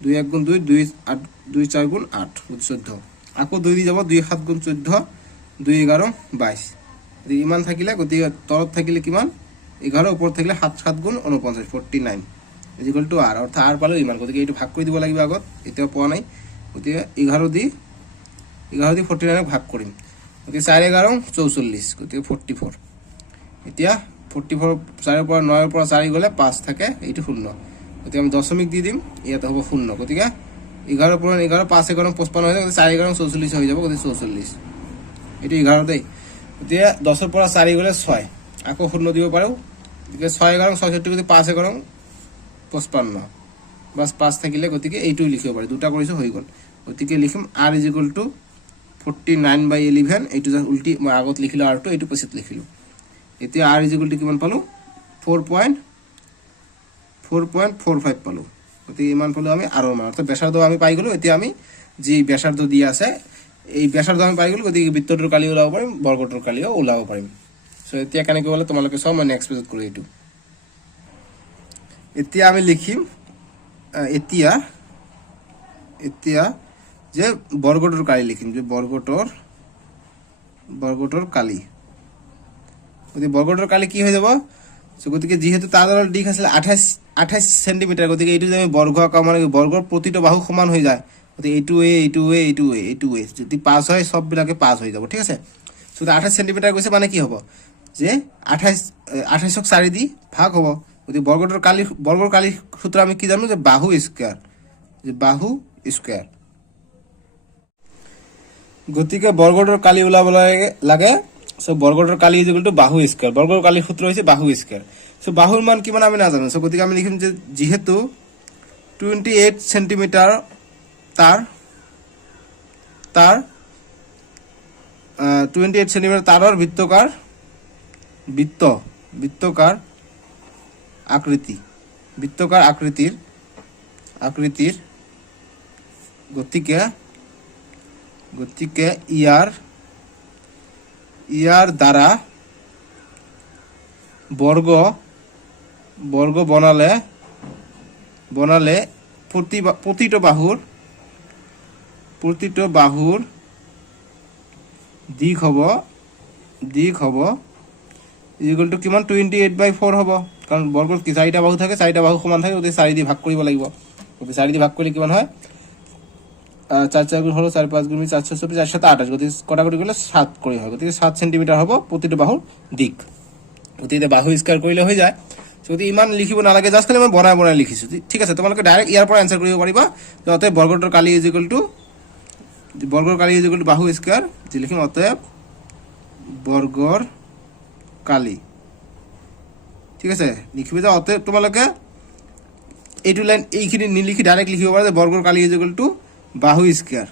2 1 গুণ 2 2 8 2 4 গুণ 8 14 আকৌ 2 দি যাব 2 7 গুণ 14 2 11 22 ইমান থাকিলে গতিকে তলত থাকিলে কিমান 11 ওপৰত থাকিলে 7 7 গুণ 49 49 ইকুয়াল টু r অৰ্থাৎ r পালো ইমান গতিকে এইটো ভাগ কৰি দিব লাগিব আগত এতিয়া পোৱা নাই গতিকে 11 দি 49 ভাগ কৰিম গতিকে 4 11 44 গতিকে 44 এতিয়া 44 4 পৰা 9 ৰ পৰা 4 গলে 5 থাকে এইটো শূন্য গতিকে আমি দশমিক দি দিম ইয়াত হ'ব শূন্য গতিকে 11 পৰা 11 5 11 55 হৈ যাব 4 11 44 হৈ যাব গতিকে 44 এটো 11 দেই গতিকে 10 ৰ পৰা 4 গলে 6 আকৌ শূন্য দিব পাৰো গতিকে 6 11 66 গতিকে 5 11 55 বাস 5 থাকিলে গতিকে এইটো লিখিব পাৰি দুটা কৰিছো হৈ গল গতিকে লিখিম r = 49/11 এইটো জাস্ট উল্টি মই আগত লিখিলো r টো এইটো পিছত লিখিলো এতিয়া r = কিমান পালো 4.45 পালো গতিকে ইমান পালো আমি r মান অর্থাৎ ব্যাসার্ধ আমি পাই গলো এতিয়া আমি যে ব্যাসার্ধ দিয়া আছে এই ব্যাসার্ধ আমি পাই গলো গতিকে বৃত্তটোৰ কালি ওলাব পাৰিম বৰ্গটোৰ কালিও ওলাব পাৰিম সো এতিয়া কেনেকৈ বলে তোমালোকে সব মই নেক্সট পেজত কৰি এইটো এতিয়া আমি লিখিম এতিয়া যে বৰ্গটোৰ কালি লিখিম যে বৰ্গটোৰ কালি গতিকে বৰ্গটোৰ কালি কি হৈ যাব সো গতিকে যেহেতু তাৰ দিক আছিল 28 সেন্টিমিটাৰ গতিকে এইটো যে আমি বৰ্গ আঁকা মানে বৰ্গৰ প্ৰতিটো বাহু সমান হৈ যায় গতিকে এইটো যদি পাস হয় সব বিলাকে পাস হৈ যাব ঠিক আছে সো 28 সেন্টিমিটার গৈছে মানে কি হ'ব যে 28ক 4 দি ভাগ হ'ব গতিকে বৰ্গটোৰ কালি সূত্ৰ আমি কি জানো যে বাহু স্কয়াৰ গতিকে বৰ্গটোৰ কালি ওলাব লাগে সো বৰ্গটোৰ কালি = বাহু স্কয়াৰ বৰ্গৰ কালি সূত্ৰ হৈছে বাহু স্কয়াৰ সো বাহুৰ মান কিমান আমি নাজানো সো গতিকে আমি লিখিম যে যেহেতু 28 সেন্টিমিটার তার 28 সেন্টিমিটার তাৰৰ বৃত্তকাৰ আকৃতিৰ গতিকে ইয়াৰ দ্বাৰা বৰ্গ বনালে প্ৰতিটো বাহুৰ দিক হ'ব ইকুয়াল টু কিমান 28/4 হ'ব কাৰণ বৰ্গৰ কি চাৰিটা বাহু থাকে চাৰিটা বাহু সমান থাকে গতিকে 4 দি ভাগ কৰিব লাগিব গতিকে 4 দি ভাগ কৰিলে কিমান হয় 4 4 গুণ হলো 4 5 গুণ 4 6 24 4 7 28 গতিকে কটাকটি কৰিলে 7 কৰি হয় গতিকে 7 সেন্টিমিটাৰ হ'ব প্ৰতিটো বাহুৰ দিক গতিকে বাহু স্কয়াৰ কৰিলে হৈ যায় যদি ইমান লিখিব নালাগে জাস্ট খালি মই বনাই লিখিছো ঠিক আছে তোমালোকে ডাইৰেক্ট ইয়াৰ পৰা আনসাৰ কৰিব পাৰিবা যাতে বৰ্গটোৰ কালি = বাহু স্কয়াৰ যে লিখিম অতএব বৰ্গৰ কালি ঠিক আছে লিখিবে যে অতএব তোমালোকে এইটো লাইন এইখিনি নিলিখি ডাইরেক্ট লিখিব পাৰা যে বৰ্গৰ কালি = বাহু স্কয়াৰ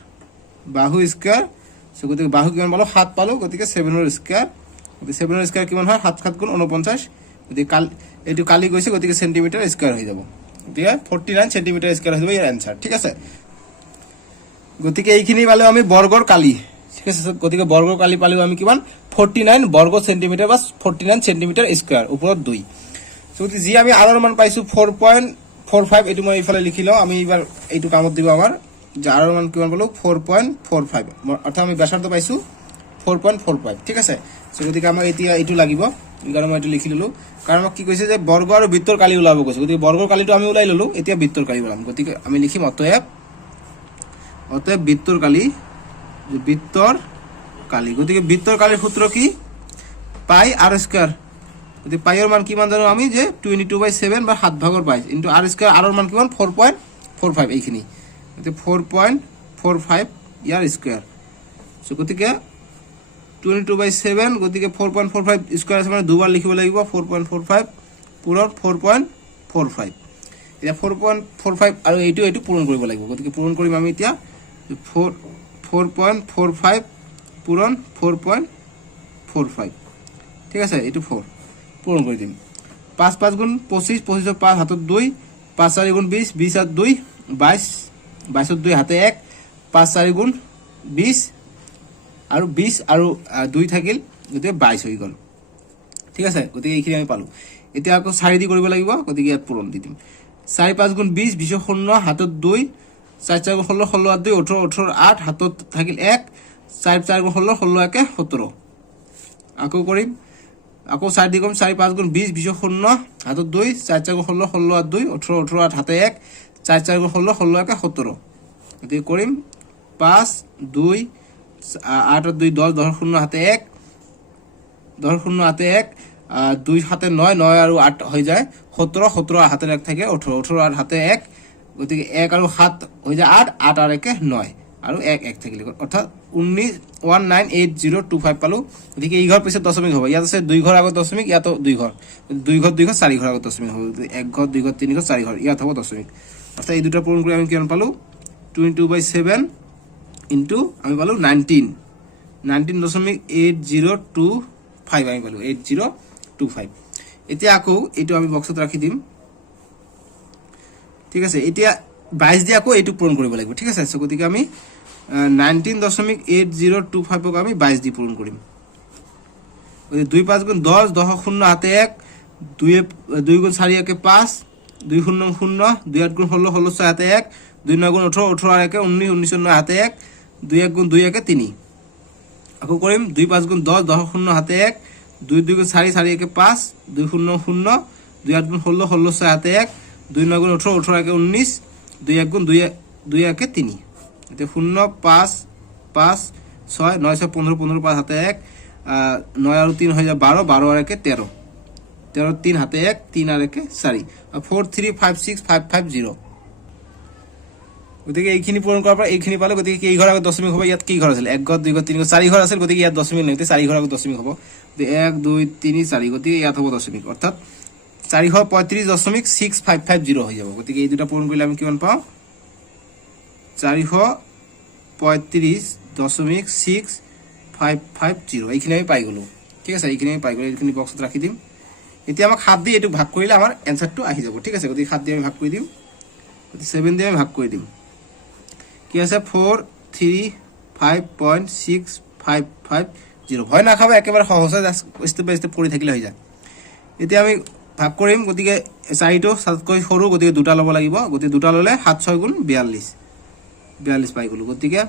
সো গতিকে বাহু কিমান পালো 7 পালো গতিকে 7 ৰ স্কয়াৰ গতিকে 7 ৰ স্কয়ার কিমান হয় 7 7 গুণ 49 গতিকে এইটো কালি গৈছে গতিকে সেন্টিমিটার স্কয়ার হৈ যাব গতিকে 49 সেন্টিমিটার স্কয়ার হৈ যাব ইয়াৰ আনসাৰ ঠিক আছে গতিকে এইখিনি পালো আমি বৰ্গৰ কালি ঠিক আছে গতিকে বৰ্গৰ কালি পালো আমি কিমান 49 বৰ্গ সেন্টিমিটাৰ বা 49 সেন্টিমিটাৰ স্কয়াৰ ওপৰত 2 সো যি আমি r ৰ মান পাইছো 4.45 এটো মই ইফালে লিখি লও আমি এবাৰ এইটো কামত দিব আমাৰ যে r ৰ মান কিমান পালো 4.45 অৰ্থাৎ আমি ব্যাসাৰ্ধ পাইছো 4.45 ঠিক আছে সো গতিকে আমাৰ এতিয়া এইটো লাগিব ইকাৰণে মই এইটো লিখি ললো কাৰণ কি কৈছে যে বৰ্গ আৰু বৃত্তৰ কালি ওলাব কৈছে গতিকে বৰ্গৰ কালিটো আমি ওলাই ললো এতিয়া বৃত্তৰ কালি ওলাম গতিকে আমি লিখিম অতএব বৃত্তৰ কালি গতিকে বৃত্তৰ কালিৰ সূত্ৰ কি পাই r স্কয়াৰ গতিকে পাই এৰ মান কিমান জানো আমি যে 22/7 বা 7 ভাগৰ 22 ইনটু r স্কয়াৰ r এৰ মান কিমান 4.45 এইখিনি গতিকে 4.45 ইয়াৰ স্কয়াৰ সো গতিকে 22/7 গতিকে 4.45 স্কয়াৰ আছে মানে দুবাৰ লিখিব লাগিব 4.45 পুৰৰ 4.45 এতিয়া 4.45 আৰু এইটো পূৰণ কৰিব লাগিব গতিকে পূৰণ কৰিম আমি এতিয়া 4.45 পূরণ 4.45 ঠিক আছে এইটো 4 পূরণ করে দিম 5 5 গুণ 25 25 5 হাতত 2 5 4 গুণ 20 20 আর 2 22 22 2 হাতে 1 5 4 গুণ 20 আৰু 20 আৰু 2 থাকিল গতিকে 22 হৈ গ'ল ঠিক আছে গতিকে এইখিনি আমি পালো এতিয়া আকৌ 4 দি কৰিব লাগিব গতিকে ইয়াত পূৰণ দি দিম 4 5 গুণ 20 20 শূন্য হাতত 2 4 4 গুণ 16 16 আর 2 18 18 8 হাতত থাকিল 1 4 4 গুণ 16 16 একে 17 আকৌ কৰিম আকৌ 4 দি কম 4 5 গুণ 20 20 শূন্য হাতত 2 4 4 গুণ 16 16 আর 2 18 18 8 হাতে 1 4 4 গুণ 16 16 একে 17 গতিকে কৰিম 5 2 8 আর 2 10 10 শূন্য হাতে 1 10 শূন্য হাতে 1 2 হাতে 9 9 আর 8 হয়ে যায় 17 17 হাতে 1 থাকে 18 18 আর হাতে 1 গতিকে 1 আর 7 হয়ে যায় 8 8 আর 1 9 আর 1 1 থাকিলে অর্থাৎ 198025 পালো গতিকে এই ঘর পিছে দশমিক হবে ইয়াত আছে 2 ঘর আগত দশমিক ইয়াত 2 ঘর 2 ঘর 2 ঘর 4 ঘর আগত দশমিক হবে 1 ঘর 2 ঘর 3 ঘর 4 ঘর ইয়াত হবে দশমিক অর্থাৎ এই দুটো পূরণ করে আমি কিমান পালো 22/7 ইনটু আমি পালো 19 19.8025 আমি পালো 8025 এতিয়া আকৌ এটো আমি বক্সত ৰাখি দিম ঠিক আছে এতিয়া 22 দি আকৌ এটো পূৰণ কৰিব লাগিব ঠিক আছে সো গতিকে আমি 19.8025 ক আমি 22 দি পূৰণ কৰিম 2 5 গুণ 10 10 শূন্য হাতে 1 2 গুণ 4 একে 5 2 শূন্য শূন্য 2 8 গুণ 16 16 6 হাতে 1 2 9 গুণ 18 18 আর একে 19 19 9 হাতে 1 2 1 গুণ 2 একে 3 আকৌ কৰিম 2 5 গুণ 10 10 শূন্য হাতে 1 2 2 গুণ 4 4 একে 5 2 শূন্য শূন্য 2 8 গুণ 16 16 6 হাতে 1 2 9 গুণ 18 18 একে 19 2 1 গুণ 2 একে 3 এতে 0 5 5 6 9 6 15 15 5 হাতে 1 9 আর 3 হয়ে যায় 12 12 আর একে 13 13 3 হাতে 1 3 আর একে 4 4 3 5 6 5 5 0 গতিকে এইখিনি পূৰণ কৰাৰ পৰা এইখিনি পালে গতিকে কি ঘৰ আগত দশমিক হ'ব ইয়াত কি ঘৰ আছিল 1 ঘৰ 2 ঘৰ 3 ঘৰ 4 ঘৰ আছিল গতিকে ইয়াত দশমিক নাই 4 ঘৰ আগত দশমিক হ'ব 1 2 3 4 গতিকে ইয়াত হ'ব দশমিক অৰ্থাৎ 435.6550 হৈ যাব গতিকে এই দুটা পূৰণ কৰিলে আমি কিমান পাওঁ 435.6550 এইখিনি আমি পাই গলো ঠিক আছে এইখিনি আমি পাই গলো এইখিনি বক্সত ৰাখি দিম এতিয়া আমাক 7 দি এটো ভাগ কৰিলে আমাৰ এনসাৰটো আহি যাব ঠিক আছে গতিকে 7 দি আমি ভাগ কৰি দিম গতিকে 7 দি আমি ভাগ কৰি দিম কি আছে 435.6550 ভয় না খাবে একেবাৰে সহজে স্টেপ বাই স্টেপ কৰি থাকিলে হৈ যায় এতিয়া আমি ভাগ কৰিম গতিকে 4টো 7কৈ সৰু গতিকে দুটা ল'ব লাগিব গতিকে দুটা ল'লে 7 6 গুণ 42 42 পাই গলো গতিকে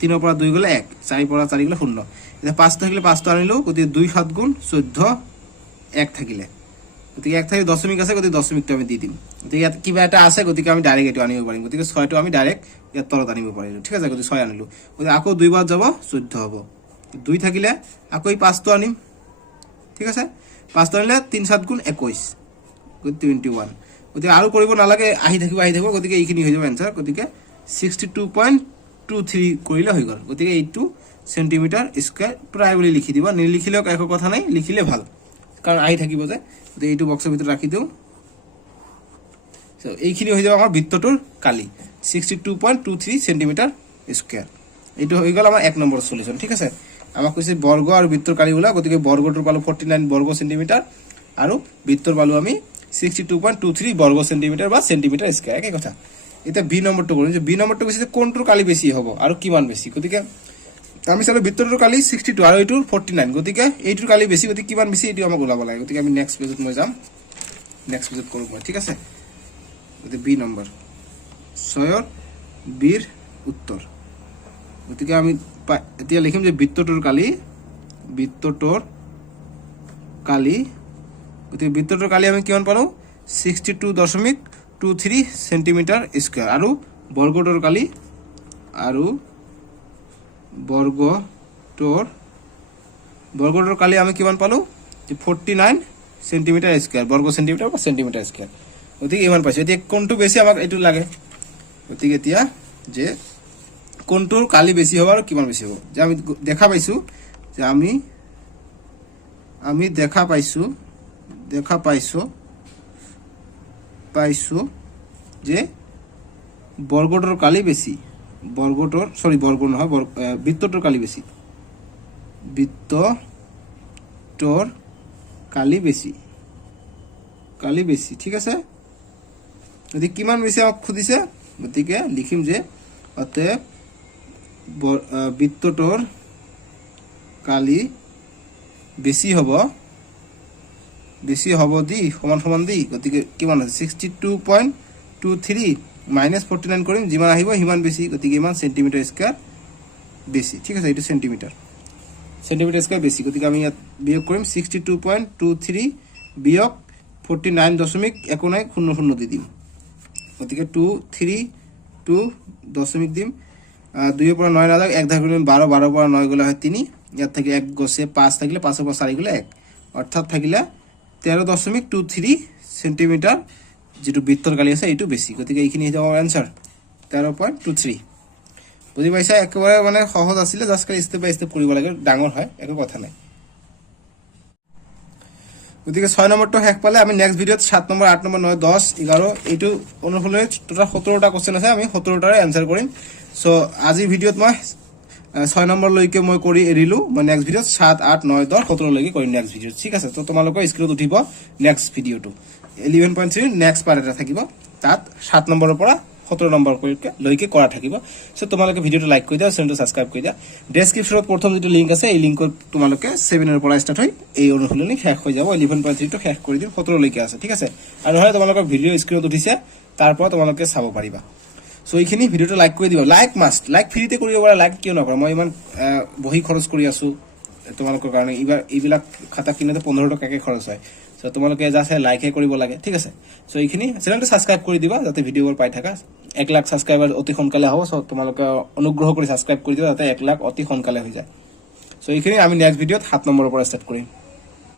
3 পৰা 2 গলে 1 4 পৰা 4 গলে 0 এটা 5 থাকিলে 5 টো আনিলো গতিকে 2 7 গুণ 14 1 থাকিলে গতিকে 1 থাকি দশমিক আছে গতিকে দশমিকটো আমি দি দিম গতিকে ইয়াত কিবা এটা আছে গতিকে আমি ডাইরেক্ট এটো আনিব পাৰিম গতিকে 6 টো আমি ডাইৰেক্ট ইয়াত তলত আনিব পাৰিলো ঠিক আছে গতিকে 6 আনিলো গতিকে আকৌ 2 বাৰ যাব 14 হ'ব 2 থাকিলে আকৌ 5 টো আনিম ঠিক আছে 5 টো আনিলে 3 7 গুণ 21 গতিকে 21 গতিকে আৰু কৰিব নালাগে আহি থাকিব গতিকে এইখিনি হৈ যাব आंसर গতিকে 62.23 কৰিলে হৈ গল গতিকে 82 সেন্টিমিটার স্কয়ার প্রায় বলি লিখি দিবা নিলিখিলেও একো কথা নাই লিখিলে ভাল কারণ আহি থাকিব যে গতিকে এইটো বক্সৰ ভিতৰত ৰাখি দিও সো এইখিনি হৈ যাব আমাৰ বৃত্তটোৰ কালি 62.23 সেন্টিমিটাৰ স্কয়াৰ এইটো হৈ গল আমাৰ 1 নম্বৰ সলিউশন ঠিক আছে আমাক কৈছে বৰ্গ আৰু বৃত্তৰ কালি ওলা গতিকে বৰ্গটোৰ পালো 49 বৰ্গ সেন্টিমিটাৰ আৰু বৃত্তৰ পালো আমি 62.23 বৰ্গ সেন্টিমিটাৰ বা সেন্টিমিটাৰ স্কয়াৰ একে কথা এটা বি নম্বৰটো কৰিম যে বি নম্বৰটো কৈছে কোনটোৰ কালি বেছি হ'ব আৰু কিমান বেছি গতিকে আমি চালো বৃত্তটোৰ কালি 62 আৰু এইটোৰ 49 গতিকে এইটোৰ কালি বেছি গতিকে কিমান বেছি এটো আমাক ওলাব লাগে গতিকে আমি নেক্সট পেজত মই যাম নেক্সট পেজত কৰোঁ মই ঠিক আছে গতিকে বি নম্বৰ 6 ৰ বিৰ উত্তৰ গতিকে আমি এতিয়া লিখিম যে বৃত্তটোৰ কালি গতিকে বৃত্তটোৰ কালি আমি কিমান পালো 62.23 সেন্টিমিটাৰ স্কয়াৰ আৰু বৰ্গটোৰ কালি আৰু বৰ্গটোৰ কালি আমি কিমান পালো 49 সেন্টিমিটার স্কয়ার বর্গ সেন্টিমিটার বা সেন্টিমিটার স্কয়ার গতিকে ইমান পাইছো এতিয়া কোনটো বেছি আমাক এটো লাগে গতিকে এতিয়া যে কোনটোৰ কালি বেছি হ'ব আৰু কিমান বেছি হ'ব যে আমি দেখা পাইছো যে আমি দেখা পাইছো যে বৰ্গটোৰ কালি বেছি বর্গটোর সরি বর্গ নহয় বৃত্তটোর কালি বেশি বৃত্তটোর কালি বেশি ঠিক আছে যদি কিমান বেশি আমাক খুদিছে গতিকে লিখিম যে অতএব বৃত্তটোর কালি বেশি হব দি সমান সমান দি গতিকে কিমান আছে 62.23 মাইনাস 49 কৰিম যিমান আহিব হিমান বেশি গতিকে ইমান সেন্টিমিটার স্কয়ার বেশি ঠিক আছে এটা সেন্টিমিটার স্কয়ার বেশি গতিকে আমি ইয়াত বিয়োগ কৰিম 62.23 বিয়োগ 49.19 দি দিম গতিকে 232 দিম 2 এর পর 9 না 1 ধার করলে 12 12 পর 9 গলে হয় 3 ইয়াত থেকে 1 গছে 5 থাকলে 5 এর পর 4 গলে 1 অর্থাৎ থাকিলে 13.23 সেন্টিমিটার যেটো বৃত্তর কালি আছে এইটো বেশি গতিকে এইখিনি হই যাব आंसर 13.23 বুঝি পাইছা একেবারে মানে সহজ আছিল জাস্ট খালি স্টেপ বাই স্টেপ কৰিব লাগে ডাঙৰ হয় একো কথা নাই গতিকে 6 নম্বৰটো শেষ পালে আমি নেক্সট ভিডিওত 7 নম্বৰ 8 নম্বৰ 9 10 11 এইটো অনুসলনে টোটাল 17টা কোশ্চেন আছে আমি 17টাৰে आंसर কৰিম সো আজি ভিডিওত মই 6 নম্বৰ লৈকে মই কৰি এৰিলো মই নেক্সট ভিডিওত 7 8 9 10 17 লৈকে কৰিম নেক্সট ভিডিওত ঠিক আছে তো তোমালোকৰ স্ক্ৰিনত উঠিব নেক্সট ভিডিওটো 11.3 নেক্সট পাৰ্ট এটা থাকিব তাত 7 নম্বৰৰ পৰা 17 নম্বৰ লৈকে কৰা থাকিব সো তোমালোকে ভিডিওটো লাইক কৰি দিয়া চেনেলটো সাবস্ক্ৰাইব কৰি দিয়া ডেসক্ৰিপচনত প্ৰথম যেটো লিংক আছে এই লিংকত তোমালোকে 7 এৰ পৰা ষ্টাৰ্ট হৈ এই অনুসলনি শেষ হৈ যাব 11.3 টো শেষ কৰি দিম 17 লৈকে আছে ঠিক আছে আৰু হয় তোমালোকৰ ভিডিও স্ক্ৰিনত উঠিছে তাৰ পৰা তোমালোকে চাব পাৰিবা সো এইখিনি ভিডিওটো লাইক কৰি দিবা লাইক মাষ্ট লাইক ফ্ৰীতে কৰিব পাৰা লাইক কিয় নকৰা মই ইমান বহি খৰচ কৰি আছো তোমালোকৰ কাৰণে এইবিলাক খাতা কিনতে 15 টকাকে খৰচ হয় সো তোমালোকে জাছে লাইক কৰিব লাগে ঠিক আছে সো এইখিনি চেনেলটো সাবস্ক্ৰাইব কৰি দিবা যাতে ভিডিওবোৰ পাই থাকা 1 লাখ সাবস্ক্ৰাইবাৰ অতি সোনকালে হ'ব সো তোমালোকে অনুগ্ৰহ কৰি সাবস্ক্ৰাইব কৰি দিবা যাতে 1 লাখ অতি সোনকালে হৈ যায় সো এইখিনি আমি নেক্সট ভিডিওত 7 নম্বৰৰ পৰা ষ্টাৰ্ট কৰিম